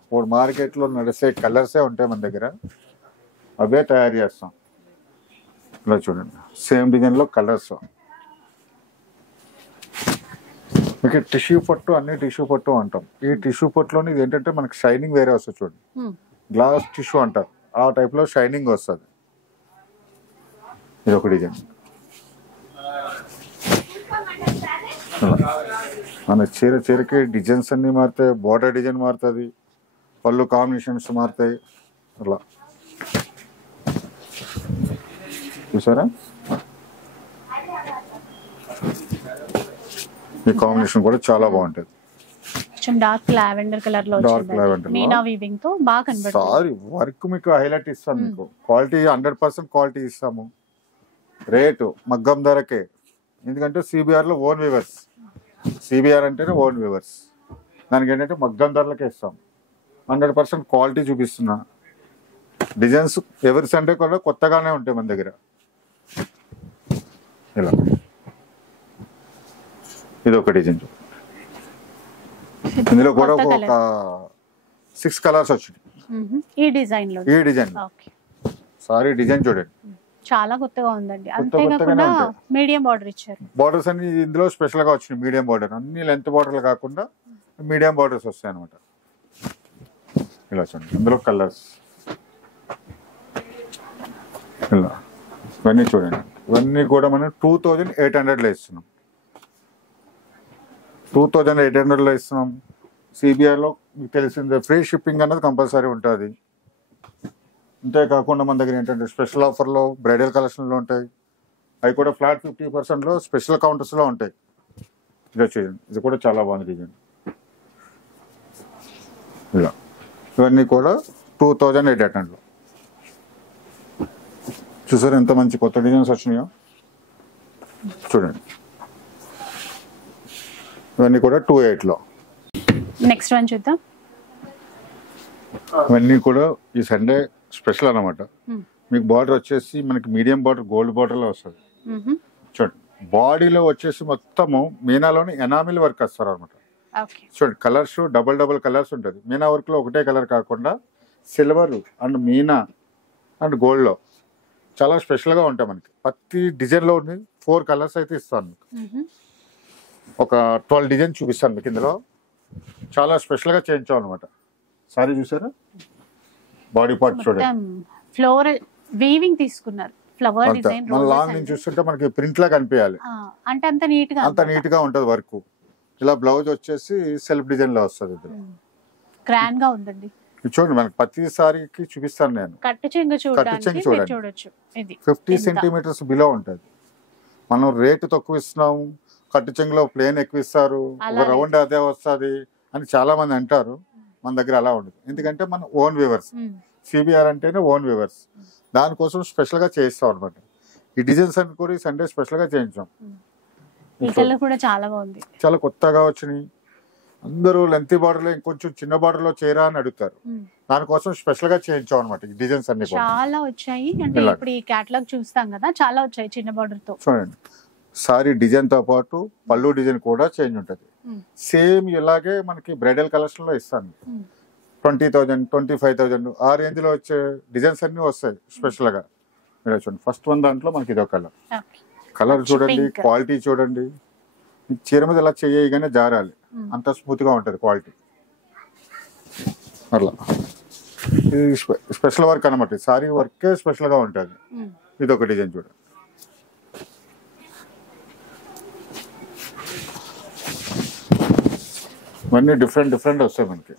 ఇప్పుడు మార్కెట్ లో నడిసే కలర్సే ఉంటాయి మన దగ్గర, అవే తయారు చేస్తాం. ఇలా చూడండి సేమ్ డిజైన్ లో కలర్స్. మీకు టిష్యూ పట్టు, అన్ని టిష్యూ పట్టు అంటాం. ఈ టిష్యూ పట్టులోని ఇది ఏంటంటే మనకి షైనింగ్ వేరే వస్తుంది. చూడండి గ్లాస్ టిష్యూ అంటారు, ఆ టైప్ లో షైనింగ్ వస్తుంది. ఇది ఒక డిజైన్. మన చీరకి డిజైన్స్ అన్ని మారుతాయి, బోర్డర్ డిజైన్ మారుతుంది, పళ్ళు కాంబినేషన్స్ మారుతాయి. అలా చూసారా, ఈ కాంబినేషన్ కూడా చాలా బాగుంటది. డార్క్ లావెండర్ కలర్ లో మీనా వీవింగ్ తో బాగా కనబడుతుంది. సారీ వర్క్ మీకు హైలైట్ ఇస్తాం. మీకు క్వాలిటీ 100% క్వాలిటీ ఇస్తాము. రేటు మగ్గం ధరకే, ఎందుకంటే సిబిఆర్ లో ఓన్ వీవర్స్. సిబిఆర్ అంటేనే ఓన్ వీవర్స్, దానికి ఏంటంటే మగ్గం ధరలకే ఇస్తాం. 100% క్వాలిటీ చూపిస్తున్నా. డిజైన్స్ ఎవరి సండే కూడా కొత్తగానే ఉంటాయి మన దగ్గర. ఇలా ఇది ఒక డిజైన్. ఇందులో కూడా ఒక 6 కలర్స్ వచ్చినాయి ఈ డిజైన్ లో. ఈ డిజైన్ సారీ డిజైన్ చూడండి చాలా కొత్తగా ఉందండి. అంతేకాకుండా మీడియం బార్డర్ ఇచ్చారు. బార్డర్స్ అన్ని ఇందులో స్పెషల్ గా వచ్చినాయి. మీడియం బార్డర్, అన్ని లెంత్ బార్డర్లు కాకుండా మీడియం బార్డర్స్ వస్తాయి అనమాట. ఇలా చూడండి ఇందులో కలర్స్. ఇలా ఇవన్నీ చూడండి, ఇవన్నీ కూడా మనం 2800లో ఇస్తున్నాం. 2800లో ఇస్తున్నాం. సిబిఆర్లో మీకు తెలిసిందే ఫ్రీ షిప్పింగ్ అన్నది కంపల్సరీ ఉంటుంది. అంతేకాకుండా మన దగ్గర ఏంటంటే స్పెషల్ ఆఫర్లో బ్రైడల్ కలెక్షన్లో ఉంటాయి. అవి కూడా ఫ్లాట్ 50%లో స్పెషల్ కౌంటర్స్లో ఉంటాయి. ఇది వచ్చేది, ఇది కూడా చాలా బాగుంది డిజైన్. ఇలా ఇవన్నీ కూడా 2800లో. చూసారు ఎంత మంచి కొత్త డిజైన్స్ వచ్చినాయో చూడండి. ఇవన్నీ కూడా 28లో. నెక్స్ట్ వన్ చూద్దాం. ఇవన్నీ కూడా ఈ సండే స్పెషల్ అన్నమాట. మీకు బార్డర్ వచ్చేసి మనకి మీడియం బార్డర్, గోల్డ్ బార్డర్ లో వస్తుంది. చూడండి బాడీలో వచ్చేసి మొత్తము మీనాలోని ఎనామిల్ వర్క్ వస్తారు అనమాట. చూడండి కలర్స్ డబల్ కలర్స్ ఉంటుంది. మీనా వర్క్ లో ఒకటే కలర్ కాకుండా silver and Meena and gold లో చాలా స్పెషల్ గా ఉంటాయి. మనకి ప్రతి డిజైన్ లో 4 కలర్స్ అయితే ఇస్తాను మీకు. ఒక 12 డిజైన్ చూపిస్తాను మీకు. ఇందులో చాలా స్పెషల్ గా చేయించాం అనమాట. సారీ చూసారా, బాడీ పార్ట్ చూడండి ఫ్లోరల్ వీవింగ్ తీసుకున్నారు. ఫ్లవర్ డిజైన్ మన లాంగ్ నుంచి చూస్తుంటే మనకి ప్రింట్ లా కనిపించాలి. అంటే అంత నీట్ గా ఉంటది వర్క్. ఇలా బ్లౌజ్ వచ్చేసి సెల్ఫ్ డిజైన్ లో వస్తుంది. గ్రాండ్ గా ఉందండి. చూడండి మనకి ప్రతి సారీకి చూపిస్తాను నేను. కట్టు చెంగు చూడొచ్చు. 50 సెంటీమీటర్స్ బిలో ఉంటుంది. మనం రేటు తక్కువ ఇస్తున్నాము, కట్టు చెంగులో ప్లేన్ ఎక్కువ ఇస్తారు, ఒక రౌండ్ అదే వస్తుంది అని చాలా మంది అంటారు. మన దగ్గర అలా ఉండదు, ఎందుకంటే మన ఓన్ వ్యూవర్స్. సిబిఆర్ అంటేనే ఓన్ వ్యూవర్స్, దానికోసం స్పెషల్ గా చేయిస్తాం అనమాట. ఈ డిజైన్స్ అన్ని కూడా ఈ సండే స్పెషల్ గా చేయించాం. కూడా చాలా బాగుంది, చాలా కొత్తగా వచ్చినాయి. అందరూ లెంతీ బార్డర్ లో ఇంకొంచెం చిన్న బార్డర్ లో చేయరా అని అడుగుతారు, దానికోసం స్పెషల్ గా చేయించాం అనమాట. ఈ డిజైన్స్ అన్ని చాలా వచ్చాయి. అంటే ఇప్పుడు ఈ కేటలాగ్ చూస్తాం కదా, చాలా వచ్చాయి చిన్న బార్డర్ తో. చూడండి, సారీ డిజైన్ తో పాటు పళ్ళు డిజైన్ కూడా చేంజ్ ఉంటది. సేమ్ ఇలాగే మనకి బ్రైడల్ కలెక్షన్ లో ఇస్తాను. 20,000, 25,000 ఆ రేంజ్ లో వచ్చే డిజైన్స్ అన్ని వస్తాయి స్పెషల్ గా. మీరు చూడండి, ఫస్ట్ వన్ దాంట్లో మనకి ఇదో కలర్. కలర్ చూడండి, క్వాలిటీ చూడండి. చీర మీద ఇలా చేయగానే జారాలి, అంత స్మూత్ గా ఉంటది క్వాలిటీ. అట్లా ఇది స్పెషల్ వర్క్ అనమాట. సారీ వర్క్ స్పెషల్ గా ఉంటది. ఇది ఒక డిజైన్ చూడండి. ఇవన్నీ డిఫరెంట్ డిఫరెంట్ వస్తాయి మనకి.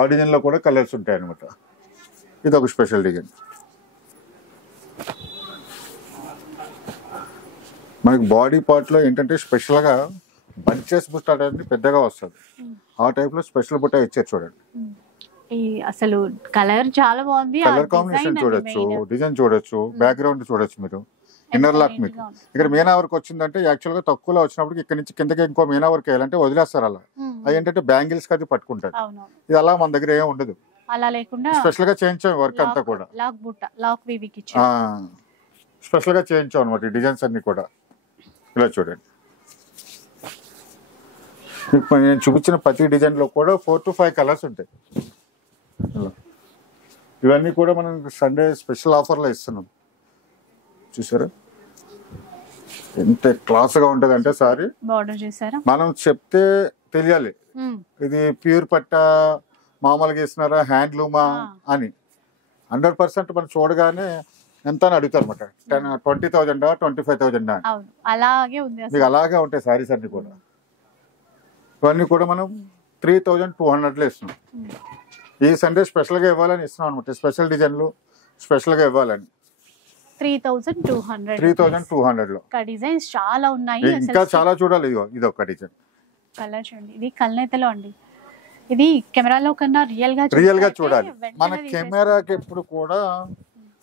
ఆ డిజైన్ లో కూడా కలర్స్ ఉంటాయి అనమాట. ఇది ఒక స్పెషల్ డిజైన్. మనకి బాడీ పార్ట్ లో ఏంటంటే స్పెషల్ గా బంచెస్ బుట్ట అనేది పెద్దగా వస్తుంది. ఆ టైప్ లో స్పెషల్ బుట్ట ఇచ్చారు చూడండి. అసలు కలర్ చాలా బాగుంది, కలర్ కాంబినేషన్ చూడొచ్చు, డిజైన్ చూడొచ్చు, బ్యాక్గ్రౌండ్ చూడొచ్చు. మీరు ఇన్నర్ లాక్ మీకు ఇక్కడ మీనా వర్క్ వచ్చిందంటే యాక్చువల్ గా తక్కువలో వచ్చినప్పుడు ఇక్కడ నుంచి కిందకి ఇంకో మీనా వర్క్ వేయాలంటే వదిలేస్తారు. అలా అది ఏంటంటే బ్యాంగిల్స్ అది పట్టుకుంటారు. ఇది అలా మన దగ్గర ఏం ఉండదు, అలా లేకుండా స్పెషల్ గా చేయించాం వర్క్ అంతా కూడా. స్పెషల్ గా చేయించాం అనమాట ఈ డిజైన్స్ అన్ని కూడా. ఇలా చూడండి, నేను చూపించిన ప్రతి డిజైన్ లో కూడా 4 to 5 కలర్స్ ఉంటాయి. ఇవన్నీ కూడా మనం సండే స్పెషల్ ఆఫర్ లో ఇస్తున్నాం. చూసారా ఎంత క్లాస్ గా ఉంటది అంటే సారీ బార్డర్ చేశారా, మనం చెప్తే తెలియాలి ఇది ప్యూర్ పట్ట మామూలుగా ఇస్తున్నారా హ్యాండ్లూమా అని. 100% మనం చూడగానే ఎంత అని అడుగుతారు అనమాట. 20,000, 25,000 అలాగే ఉంది. మీకు అలాగే ఉంటాయి సారీస్ అన్ని కూడా. ఇవన్నీ కూడా మనం 3,200 లో ఇస్తున్నాం. ఈ సండే స్పెషల్ గా ఇవ్వాలని ఇస్తున్నాం అనమాట. స్పెషల్ డిజైన్లు స్పెషల్ గా ఇవ్వాలని 3,200 లో డిజైన్స్ చాలా ఉన్నాయి. ఇంకా చాలా చూడాలి. ఇది ఒక డిజైన్ కలర్ చూడండి, ఇది కల్నేతలో అండి. ఇది కెమెరాలో కన్నా రియల్ గా చూడాలి. మన కెమెరాకి ఎప్పుడు కూడా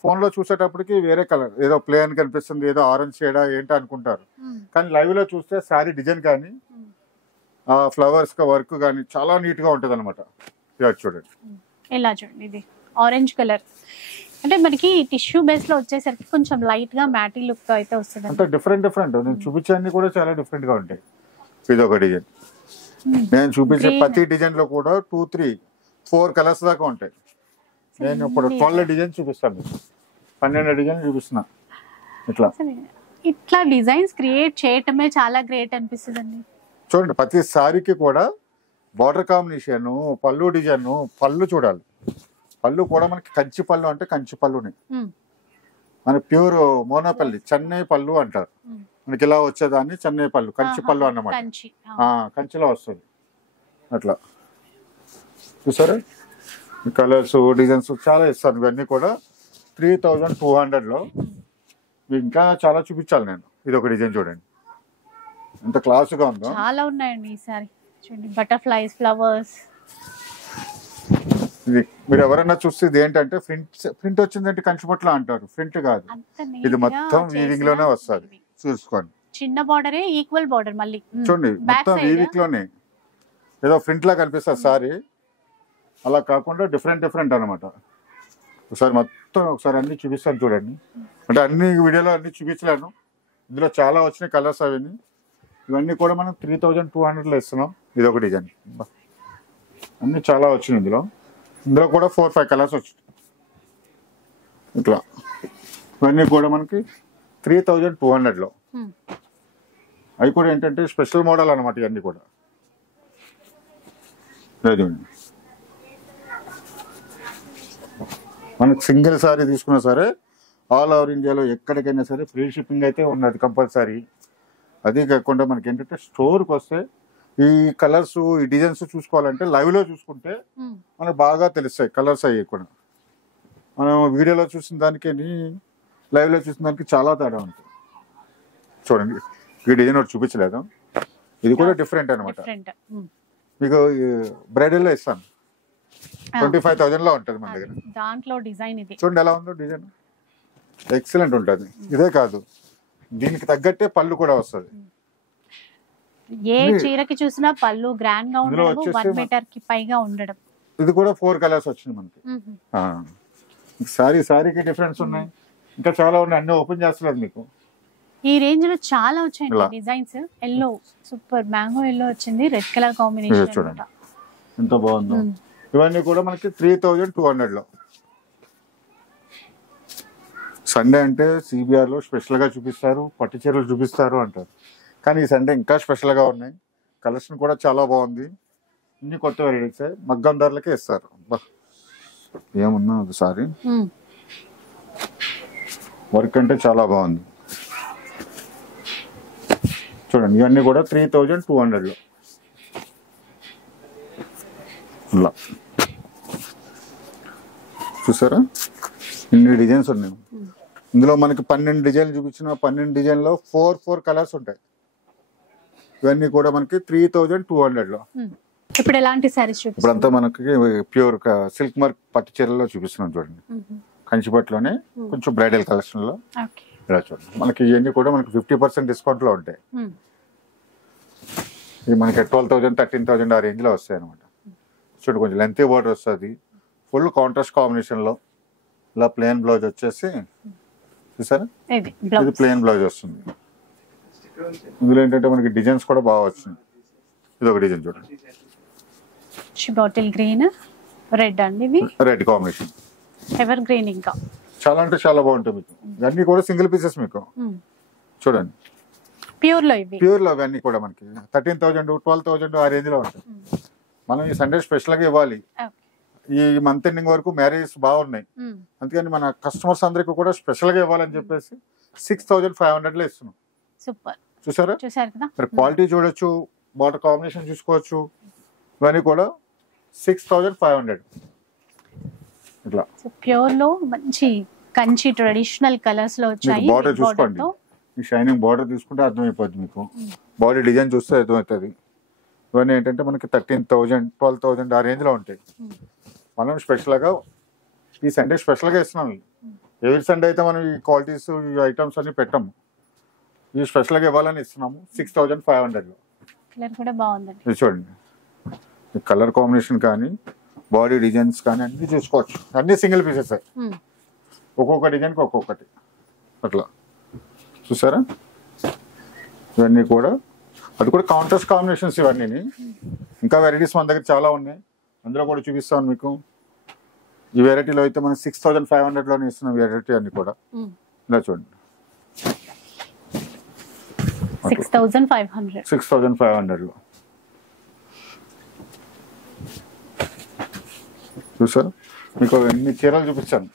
ఫోన్ లో చూసేటప్పటికి వేరే కలర్, ఏదో ప్లేన్ కనిపిస్తుంది, ఏదో ఆరెంజ్ షేడా ఏంటో అనుకుంటారు. కానీ లైవ్ లో చూస్తే సారీ డిజైన్ కానీ ఆ ఫ్లవర్స్ వర్క్ కానీ చాలా నీట్ గా ఉంటది అనమాట. చూడండి, ఇలా చూడండి, ఇది ఆరెంజ్ కలర్. అంటే మనకి టిష్యూ బేస్ లో వచ్చేసరికి కొంచెం లైట్ గా మ్యాటీ లుక్ తో అయితే వస్తుంది. అంటే డిఫరెంట్ నేను చూపించేది కూడా చాలా డిఫరెంట్ గా ఉంటాయి. ఇది ఒక డిజైన్. నేను చూపించే ప్రతి డిజైన్ లో కూడా 2, 3, 4 కలర్స్ దాకా ఉంటాయి. నేను ఇప్పుడు 12 డిజైన్ చూపిస్తాను, 12 డిజైన్ చూపిస్తున్నా. ఇట్లా డిజైన్స్ క్రియేట్ చేయటమే చాలా గ్రేట్ అనిపిస్తుంది. చూడండి, ప్రతి సారీకి కూడా బార్డర్ కాంబినేషన్, పళ్ళు డిజైన్, పళ్ళు చూడాలి. పళ్ళు కూడా మనకి కంచి పళ్ళు అంటే కంచి పళ్ళుని, మన ప్యూర్ మోనోపల్లి చెన్నై పళ్ళు అంటారు. మనకి ఇలా వచ్చేదాన్ని చెన్నై పళ్ళు, కంచి పళ్ళు అన్నమాట. కంచిలో వస్తుంది అట్లా. చూసారా కలర్స్ డిజైన్స్ చాలా ఇస్తాను. ఇవన్నీ కూడా 3,200 లో. ఇంకా చాలా చూపించాలి నేను. ఇది ఒక డిజైన్ చూడండి ఎంత క్లాస్ గా ఉందో. చాలా ఉన్నాయండి ఈసారి. చూడండి, బటర్ఫ్లైస్, ఫ్లవర్స్. ఇది మీరు ఎవరైనా చూస్తే ఇది ఏంటంటే ప్రింట్ వచ్చిందంటే కంచిపట్ల అంటారు. ప్రింట్ కాదు, ఇది మొత్తం వీవింగ్ లోనే వస్తుంది. చూసుకోండి, చిన్న బార్డరే ఈక్వల్ బార్డర్. మళ్ళీ చూడండి, మొత్తం వీవింగ్ లోనే ఏదో ప్రింట్ లా కనిపిస్తుంది సారీ. అలా కాకుండా డిఫరెంట్ అనమాట. ఒకసారి అన్ని చూపిస్తాను చూడండి. అంటే అన్ని వీడియోలో అన్ని చూపించలేను, ఇందులో చాలా వచ్చినాయి కలర్స్. అవన్నీ ఇవన్నీ కూడా మనం 3,200 లో ఇస్తున్నాం. ఇది ఒక డిజైన్. అన్ని చాలా వచ్చినాయి ఇందులో కూడా 4, 5 కలర్స్ వచ్చినాయి ఇట్లా. ఇవన్నీ కూడా మనకి 3,200 లో. అవి కూడా ఏంటంటే స్పెషల్ మోడల్ అనమాట. ఇవన్నీ కూడా లేదండి, మనకి సింగిల్ సారీ తీసుకున్నా సరే ఆల్ ఓవర్ ఇండియాలో ఎక్కడికైనా సరే ఫ్రీ షిప్పింగ్ అయితే ఉన్నది కంపల్సరీ. అది కాకుండా మనకి ఏంటంటే స్టోర్కి వస్తే ఈ కలర్స్, ఈ డిజైన్స్ చూసుకోవాలంటే లైవ్ లో చూసుకుంటే మనకు బాగా తెలుస్తాయి కలర్స్ అయ్యి కూడా. మనం వీడియోలో చూసిన దానికి లైవ్ లో చూసిన దానికి చాలా తేడా ఉంటుంది. చూడండి, ఈ డిజైన్ ఒకటి చూపించలేదు, ఇది కూడా డిఫరెంట్ అనమాట. డిఫరెంట్. మీకు బ్రైడల్ లో ఇస్తాను 25,000 లో ఉంటుంది మన దగ్గర. దాంట్లో డిజైన్ ఇది చూడండి ఎలా ఉందో డిజైన్, ఎక్సలెంట్ ఉంటుంది. ఇదే కాదు, దీనికి తగ్గట్టే పళ్ళు కూడా వస్తుంది. ఏ చీరకి చూసినా పళ్ళు గ్రాండ్ గా ఉండడం, 1 మీటర్ కి పైగా ఉండడం. ఇది కూడా 4 కలర్స్ వచ్చింది మనకి. సారీకి డిఫరెన్స్ ఉన్నాయి, ఇంకా చాలా ఉన్నాయి, అన్ని ఓపెన్ చేస్తలేదు మీకు. ఈ రేంజ్ లో చాలా వచ్చాయండి designs. Yellow super mango yellow వచ్చింది, రెడ్ కలర్ కాంబినేషన్ చూడండి ఎంత బాగుందో. ఇవన్నీ కూడా మనకి 3,200 లో. సండే అంటే సిబిఆర్ లో స్పెషల్ గా చూపిస్తారు, పట్టు చీరలు చూపిస్తారు అంటారు, కానీ ఈ సండే ఇంకా స్పెషల్ గా ఉన్నాయి. కలెక్షన్ కూడా చాలా బాగుంది, ఇన్ని కొత్త వెరైటీస్ మగ్గం ధరలకే ఇస్తారు. ఏమున్నా ఒకసారి వర్క్ అంటే చాలా బాగుంది. చూడండి ఇవన్నీ కూడా 3,200 లో. చూసారా ఇన్ని డిజైన్స్ ఉన్నాయి. ఇందులో మనకి 12 డిజైన్లు చూపించిన 12 డిజైన్లో 4 కలర్స్ ఉంటాయి. ఇవన్నీ కూడా మనకి 3,200 లో. ఇప్పుడు ఎలాంటి సారీస్ చూపిస్తారు? ఇప్పుడంతా మనకి ప్యూర్ సిల్క్ మార్క్ పట్టు చీరలో చూపిస్తున్నాం. చూడండి కంచిపట్టులోనే కొంచెం బ్రైడల్ కలెక్షన్ లో ఇలా చూడండి. మనకి ఇవన్నీ కూడా మనకి 50% డిస్కౌంట్ లో ఉంటాయి. ఇది మనకి 12,000 13,000 ఆ రేంజ్ లో వస్తాయి అనమాట. చూడండి కొంచెం లెంతీ బార్డర్ వస్తుంది, ఫుల్ కాంట్రాస్ట్ కాంబినేషన్ లో. ఇలా ప్లెయిన్ బ్లౌజ్ వచ్చేసి చూసారా, ఇది ప్లెయిన్ బ్లౌజ్ వస్తుంది. ఇందులో ఏంటంటే మనకి డిజైన్స్ కూడా బాగా వచ్చింది. ఇది ఒక డిజైన్ చూడండి, బాటిల్ గ్రీన్ రెడ్ అండి, ఇది రెడ్ కాంబినేషన్, ఎవర్ గ్రీన్. ఇంకా చాలా అంటే చాలా బాగుంటుంది మీకు. ఇవన్నీ కూడా సింగిల్ పీసెస్ మీకు. చూడండి ప్యూర్ లో ఇవి, ప్యూర్ లో ఇవన్నీ కూడా మనకి 13,000 12,000 ఆ రేంజ్ లో ఉంటాయి. మనం ఈ సండే స్పెషల్ గా ఇవ్వాలి. ఈ మంత్ ఎండింగ్ వరకు మ్యారేజెస్ బాగున్నాయి, అందుకని మన కస్టమర్స్ అందరికి కూడా స్పెషల్ గా ఇవ్వాలని చెప్పేసి 6,500 లో ఇస్తున్నాం. సూపర్. చూసారా, చూసారు కదా, క్వాలిటీ చూడొచ్చు, బార్డర్ కాంబినేషన్ చూసుకోవచ్చు. ఇవన్నీ కూడా 6,500 ఇట్లా. ప్యూర్ లో మంచి కంచి ట్రెడిషనల్ కలర్స్ లో వచ్చాయి. బార్డర్ చూసుకోండి, ఈ షైనింగ్ బార్డర్ తీసుకుంటే అర్థమైపోద్ది మీకు. బాడీ డిజైన్ చూస్తే అర్థమవుతుంది. ఇవన్నీ ఏంటంటే మనకి 13,000 12,000 ఆ రేంజ్ లో ఉంటాయి. మనం స్పెషల్ గా ఈ సండే స్పెషల్ గా ఇస్తున్నాం. ఎవ్రీ సండే అయితే మనం ఈ క్వాలిటీస్ ఈ ఐటమ్స్ అన్ని పెట్టాము, ఇవి స్పెషల్ గా ఇవ్వాలని ఇస్తున్నాము 6,500 లో. కలర్ కూడా బాగుందండి. ఇది చూడండి, ఈ కలర్ కాంబినేషన్ కానీ బాడీ డిజైన్స్ కానీ అన్ని చూసుకోవచ్చు. అన్ని సింగిల్ పీసెస్, ఒక్కొక్క డిజైన్ కి ఒక్కొక్కటి అట్లా. చూసారా ఇవన్నీ కూడా, అది కూడా కాంట్రాస్ట్ కాంబినేషన్స్ ఇవన్నీ. ఇంకా వెరైటీస్ మన దగ్గర చాలా ఉన్నాయి, అందులో కూడా చూపిస్తాను మీకు. ఈ వెరైటీలో అయితే మనం 6,500 లోనే ఇస్తున్నాం వెరైటీ అన్ని కూడా. ఇలా చూడండి 6,500 లో. చూసారా మీకు ఎన్ని చీరలు చూపించాను,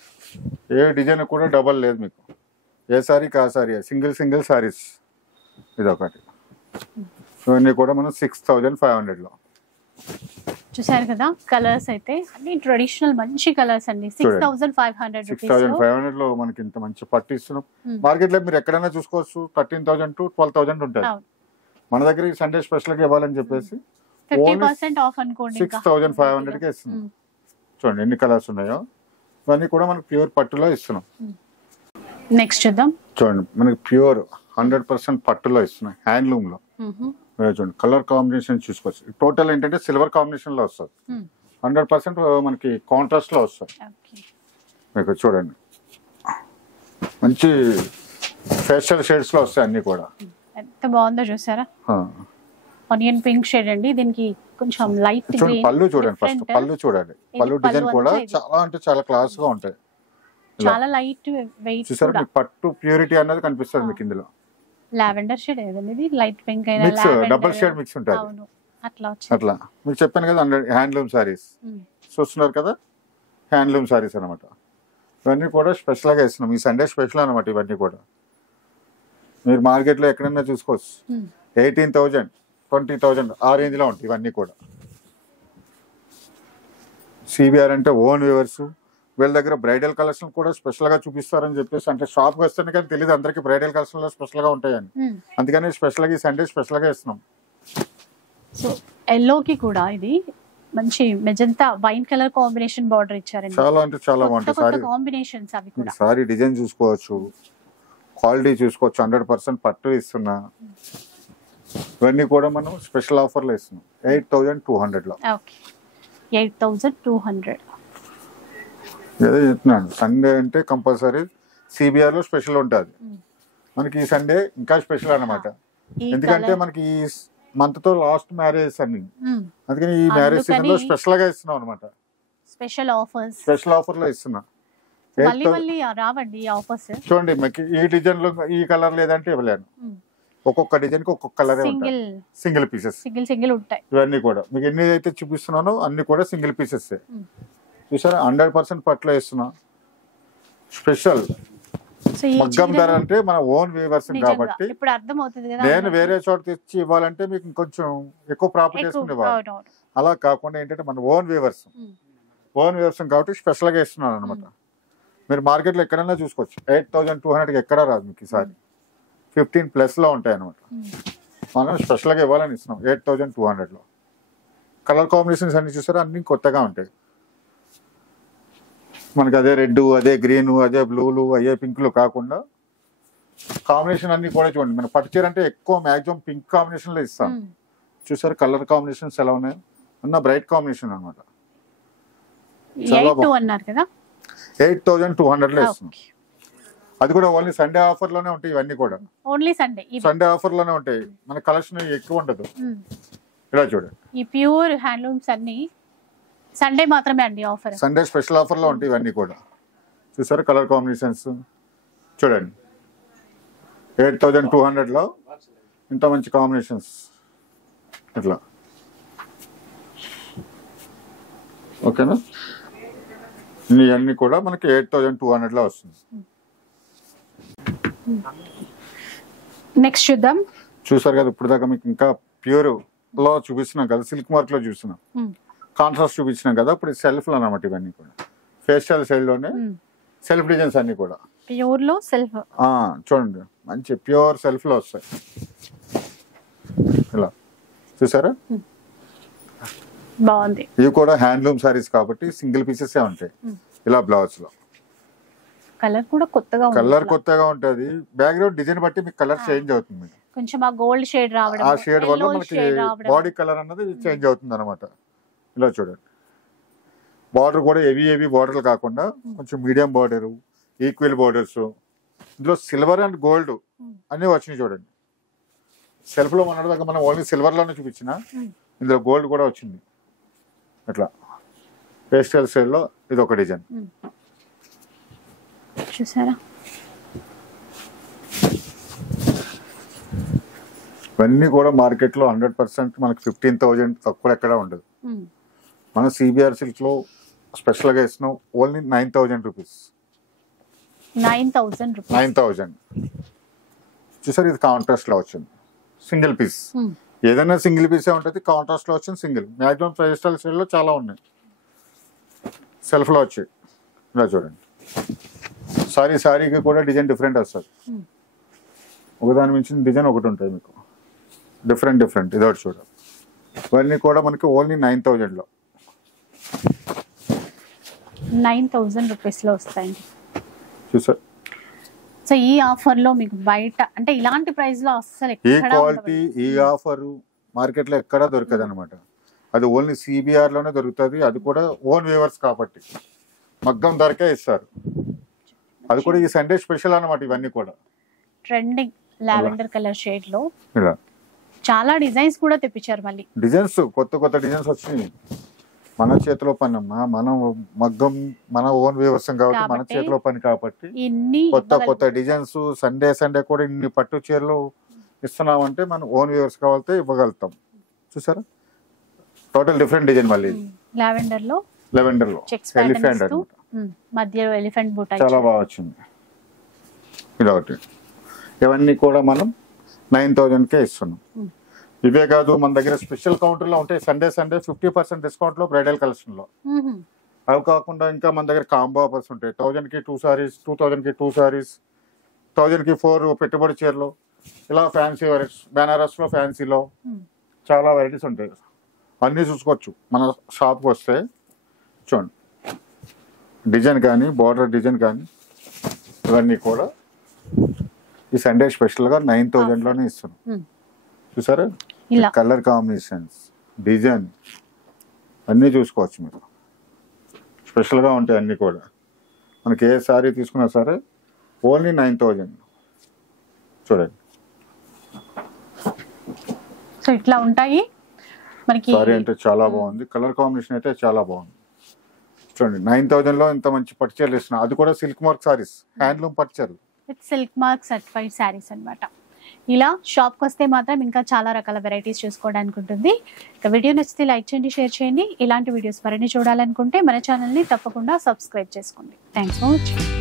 ఏ డిజైన్ కూడా డబల్ లేదు మీకు. ఏ సారీకి ఆ సారీ, సింగిల్ సారీస్. ఇది ఒకటి. ఇవన్నీ కూడా మనం 6,500 లో. చూసారు కదా కలర్స్ అయితే అన్ని ట్రెడిషనల్ మంచి కలర్స్ అండి. 6,500 లో మనకి ఇంత మంచి పట్టు ఇస్తున్నాం. మార్కెట్ లో మీరు ఎక్కడైనా చూసుకోవచ్చు, 13,000 to 12,000 ఉంటుంది. మన దగ్గర ఈ సండే స్పెషల్ గా ఇవ్వాలని చెప్పేసి 50% ఆఫ్ అనుకోండి, 6,500 కే ఇస్తున్నాం. చూడండి ఎన్ని కలర్స్ ఉన్నాయో. ఇవన్నీ కూడా మనకి ప్యూర్ పట్టులో ఇస్తున్నాం. నెక్స్ట్ చూద్దాం. చూడండి మనకి ప్యూర్ 100% పట్టులో ఇస్తున్నాం, హ్యాండ్లూమ్ లో. చూడండి కలర్ కాంబినేషన్ చూసుకోవచ్చు. టోటల్ ఏంటంటే సిల్వర్ కాంబినేషన్ లో వస్తుంది, 100% మనకి కాంట్రాస్ట్ లో వస్తుంది. మీకు చూడండి మంచి ఫేషియల్ షేడ్స్ లో వస్తాయి అన్ని కూడా. ఎంత బాగుందో చూసారా, ఆనియన్ పింక్ షేడ్ అండి. దీనికి కొంచెం లైట్ గ్రీన్. పళ్ళు చూడండి, ఫస్ట్ పళ్ళు చూడండి. పళ్ళు డిజైన్ కూడా చాలా అంటే చాలా క్లాస్ గా ఉంటాయి, చాలా లైట్ వెయిట్. చూసారా మీకు పట్టు ప్యూరిటీ అన్నది కనిపిస్తుంది మీకు. ఇందులో లావెండర్ షేడ్ ఏదండి, ఇది లైట్ పింక్ అయినా మిక్స్, డబుల్ షేడ్ మిక్స్ ఉంటుంది. అవును అట్లా అట్లా మీకు చెప్పాను కదా, హ్యాండ్లూమ్ సారీస్ చూస్తున్నారు కదా, హ్యాండ్లూమ్ సారీస్ అనమాట. ఇవన్నీ కూడా స్పెషల్ గా ఇస్తున్నాం, ఈ సండే స్పెషల్ అనమాట. ఇవన్నీ కూడా మీరు మార్కెట్ లో ఎక్కడైనా చూసుకోవచ్చు. 18,000 20,000 ఆ రేంజ్ లో ఉంటాయి ఇవన్నీ కూడా. సిబిఆర్ అంటే ఓన్ వ్యూవర్స్, వీళ్ళ దగ్గర బ్రైడల్ కలెక్షన్ కూడా స్పెషల్ గా చూపిస్తారని చెప్పేసి, అంటే షాప్ కి వస్తేనే కానీ తెలియదు అందరికి బ్రైడల్ కలెక్షన్ లో స్పెషల్ గా ఉంటాయని. అందుకని స్పెషల్ గా ఈ సండే స్పెషల్ గా ఇస్తున్నాం. సో ఎల్లోకి కూడా ఇది మంచి magenta wine colour combination border ఇచ్చారండి. చాలా అంటే చాలా బాగుంటుంది సారీ కాంబినేషన్స్ అవి కూడా. సారీ డిజైన్ చూసుకోవచ్చు, క్వాలిటీ చూసుకోవచ్చు. 100% పట్టు ఇస్తున్నా. ఇవన్నీ కూడా మనం స్పెషల్ ఆఫర్ లో ఇస్తున్నాం 8,200 లో. ఓకే 8,200. ఏదో చెప్తున్నాను, సండే అంటే కంపల్సరీ సిబిఆర్ లో స్పెషల్ ఉంటుంది. మనకి ఈ సండే ఇంకా స్పెషల్ అన్నమాట. ఎందుకంటే మనకి ఈ మంత్ తో లాస్ట్ మ్యారేజ్ అన్ని, అందుకని ఈ మ్యారేజ్ సీజన్ లో స్పెషల్ గా ఇస్తున్నాం అనమాట. స్పెషల్ ఆఫర్ లో ఇస్తున్నా. రావండి ఆఫర్స్. చూడండి మీకు ఈ డిజైన్ లో ఈ కలర్ లేదంటే ఇవ్వలేను. ఒక్కొక్క డిజైన్ కి ఒక్కొక్క కలర్ సింగిల్ పీసెస్ సింగిల్ ఉంటాయి. ఇవన్నీ కూడా మీకు ఎన్ని అయితే చూపిస్తున్నానో అన్ని కూడా సింగిల్ పీసెస్. చూసారా 100% పట్లో ఇస్తున్నా. స్పెషల్ మగ్గం ధర అంటే మన ఓన్ వీవర్స్ కాబట్టి ఇప్పుడు అర్థమవుతుంది కదా. నేను వేరే చోట తెచ్చి ఇవ్వాలంటే మీకు ఇంకొంచెం ఎక్కువ ప్రాఫిట్ వేసుకుని ఇవ్వాలి. అలా కాకుండా ఏంటంటే మన ఓన్ వీవర్స్ కాబట్టి స్పెషల్ గా ఇస్తున్నాను అనమాట. మీరు మార్కెట్ లో ఎక్కడైనా చూసుకోవచ్చు. 8,200 ఎక్కడా రాదు మీకు. ఈసారి 15+ లో ఉంటాయి అనమాట. మనం స్పెషల్ గా ఇవ్వాలని ఇస్తున్నాం 8,200 లో. కలర్ కాంబినేషన్స్ అన్ని చూసారా, అన్ని కొత్తగా ఉంటాయి మనకి. అదే రెడ్, అదే గ్రీన్, అదే బ్లూలు, అదే పింక్లు కాకుండా కాంబినేషన్ అన్ని కూడా చూడండి. మన పట్టు చీర అంటే ఎక్కువ మాక్సిమం పింక్ కాంబినేషన్ లో ఇస్తాం. చూసారు కలర్ కాంబినేషన్స్ ఎలా ఉన్నాయి అన్న, బ్రైట్ కాంబినేషన్ అనమాట. 8,200 లో ఇస్తున్నాం. అది కూడా ఓన్లీ సండే ఆఫర్ లోనే ఉంటాయి. ఇవన్నీ కూడా ఓన్లీ సండే ఆఫర్ లోనే ఉంటాయి. మన కలెక్షన్ ఎక్కువ ఉండదు. ఇలా చూడండి, ఈ ప్యూర్ హ్యాండ్లూమ్స్ అన్ని సండే మాత్రమే అండి ఆఫర్. సండే స్పెషల్ ఆఫర్ లో ఉంటాయి ఇవన్నీ కూడా. చూసారు కలర్ కాంబినేషన్స్ చూడండి. 8,200 లో ఇంత మంచి కాంబినేషన్స్ ఇట్లా. ఓకేనా, ఇవన్నీ కూడా మనకి 8,200 లో వస్తుంది. నెక్స్ట్ చూద్దాం. చూసారు కదా ఇప్పుడు దాకా మీకు ఇంకా ప్యూర్ లో చూపిస్తున్నాం కదా, సిల్క్ మార్క్ లో చూస్తున్నాం, కాంట్రాస్ట్ చూపించినాం కదా. ఇప్పుడు సెల్ఫ్ లో అన్నమాట. ఇవన్నీ కూడా ఫేషియల్ సైడ్ లోనే సెల్ఫ్ డిజైన్స్ అన్ని కూడా ప్యూర్ లో సెల్ఫ్. చూడండి మంచి ప్యూర్ సెల్ఫ్ లో వస్తాయి ఇలా. చూసారా బాగుంది. ఇవి కూడా హ్యాండ్లూమ్ సారీస్ కాబట్టి సింగిల్ పీసెస్ ఉంటాయి. ఇలా బ్లౌజ్ లో కలర్ కూడా కొత్తగా ఉంటది. బ్యాక్గ్రౌండ్ డిజైన్ బట్టి మీకు కలర్ చేంజ్ అవుతుంది. కొంచెం ఆ గోల్డ్ షేడ్ రావడం, ఆ షేడ్ వల్ల మనకి బాడీ కలర్ అన్నది చేంజ్ అవుతుంది అనమాట. ఇలా చూడండి, బార్డర్ కూడా హెవీ బార్డర్లు కాకుండా కొంచెం మీడియం బార్డర్, ఈక్వల్ బార్డర్స్. ఇందులో సిల్వర్ అండ్ గోల్డ్ అన్ని వచ్చినాయి చూడండి. సెల్ఫ్ లో మనం ఓన్లీ సిల్వర్ లోనే చూపించిన, ఇందులో గోల్డ్ కూడా వచ్చింది. అట్లా పేస్టల్ షేడ్ లో ఇది ఒక డిజైన్. చూసారా ఇవన్నీ కూడా మార్కెట్ లో 100% మనకి 15,000 తక్కువ ఎక్కడ ఉండదు. మన సిబిఆర్ సిల్క్ లో స్పెషల్ గా ఇస్తున్నాం ఓన్లీ 9,000 రూపీస్. 9,000. చూసారు ఇది కాంట్రాస్ట్ లో వచ్చింది సింగిల్ పీస్. ఏదైనా సింగిల్ పీసే ఉంటుంది. కాంట్రాస్ట్ లో వచ్చింది సింగిల్. మ్యాక్సిమం పేస్టల్ షేడ్ లో చాలా ఉన్నాయి. సెల్ఫ్ లో వచ్చాయి. ఇలా చూడండి, సారీకి కూడా డిజైన్ డిఫరెంట్ వస్తుంది. ఒకదాని మించిన డిజైన్ ఒకటి ఉంటుంది మీకు, డిఫరెంట్. ఇదొకటి చూడండి. ఇవన్నీ కూడా మనకి ఓన్లీ 9,000 లో. 9,000 రూపీస్ లో వస్తాయండి. చూసారు. సో ఈ ఆఫర్ లో మీకు బయట అంటే ఇలాంటి ప్రైస్ లో అస్సలు ఈ క్వాలిటీ ఈ ఆఫర్ మార్కెట్ లో ఎక్కడా దొరకదు అనమాట. అది ఓన్లీ సిబిఆర్ లోనే దొరుకుతుంది. అది కూడా ఓన్ వ్యూవర్స్ కాబట్టి మగ్గం ధరకే ఇస్తారు. అది కూడా ఈ సండే స్పెషల్ అన్నమాట. ఇవన్నీ కూడా ట్రెండింగ్ లావెండర్ కలర్ షేడ్ లో ఇలా చాలా డిజైన్స్ కూడా తెప్పించారు. మళ్ళీ డిజైన్స్ కొత్త డిజైన్స్ వచ్చినాయి. మన చేతిలో పని అమ్మా, మనం మగ్గం మన ఓన్ వ్యవసాయం కాబట్టి మన చేతిలో పని కాబట్టి కొత్త డిజైన్స్. సండే కూడా ఇన్ని పట్టు చీరలు ఇస్తున్నామంటే మన ఓన్ వ్యూవర్స్ కావాలంటే ఇవ్వగలుగుతాం. చూసారా టోటల్ డిఫరెంట్ డిజైన్. మళ్ళీ లావెండర్ లో ఎలిఫెంట్ మధ్యలో ఎలిఫెంట్ బూటా చాలా బాగా వచ్చింది. ఇదొకటి. ఇవన్నీ కూడా మనం 9,000కే ఇస్తున్నాం. ఇవే కాదు మన దగ్గర స్పెషల్ కౌంటర్ లో ఉంటాయి. సండే 50% డిస్కౌంట్ లో బ్రైడల్ కలెక్షన్ లో అవి కాకుండా ఇంకా మన దగ్గర కాంబో ఆఫర్స్ ఉంటాయి. 1000కి 2 సారీస్, 2000కి 2 సారీస్, 1000కి 4 పెట్టుబడి చీరలు, ఇలా ఫ్యాన్సీ వెరైటీస్, బెనారస్లో ఫ్యాన్సీలో చాలా వెరైటీస్ ఉంటాయి. అన్నీ చూసుకోవచ్చు మన షాప్కి వస్తే. చూడండి డిజైన్ కానీ, బార్డర్ డిజైన్ కానీ ఇవన్నీ కూడా ఈ సండే స్పెషల్గా 9000లోనే ఇస్తున్నాం. చూసారా కలర్ కాంబినేషన్స్, డిజైన్ అన్నీ చూసుకోవచ్చు మీరు. స్పెషల్గా ఉంటాయి అన్నీ కూడా. మనకి ఏ శారీ తీసుకున్నా సరే ఓన్లీ 9000. చూడండి సో ఇట్లా ఉంటాయి మనకి. సారీ అంటే చాలా బాగుంది, కలర్ కాంబినేషన్ అయితే చాలా బాగుంది. చూడండి 9000లో ఇంత మంచి పట్టు చీరలు ఇస్తున్నా, అది కూడా సిల్క్ మార్క్ సారీస్, హ్యాండ్లూమ్ పట్టు చీరలు, సిల్క్ మార్క్ సర్టిఫైడ్ శారీస్ అన్నమాట. ఇలా షాప్కి వస్తే మాత్రం ఇంకా చాలా రకాల వెరైటీస్ చూసుకోవడానికి ఉంటుంది. ఇక వీడియో నచ్చితే లైక్ చేయండి, షేర్ చేయండి. ఇలాంటి వీడియోస్ మరిన్ని చూడాలనుకుంటే మన ఛానల్ని తప్పకుండా సబ్స్క్రైబ్ చేసుకోండి. Thanks for watching.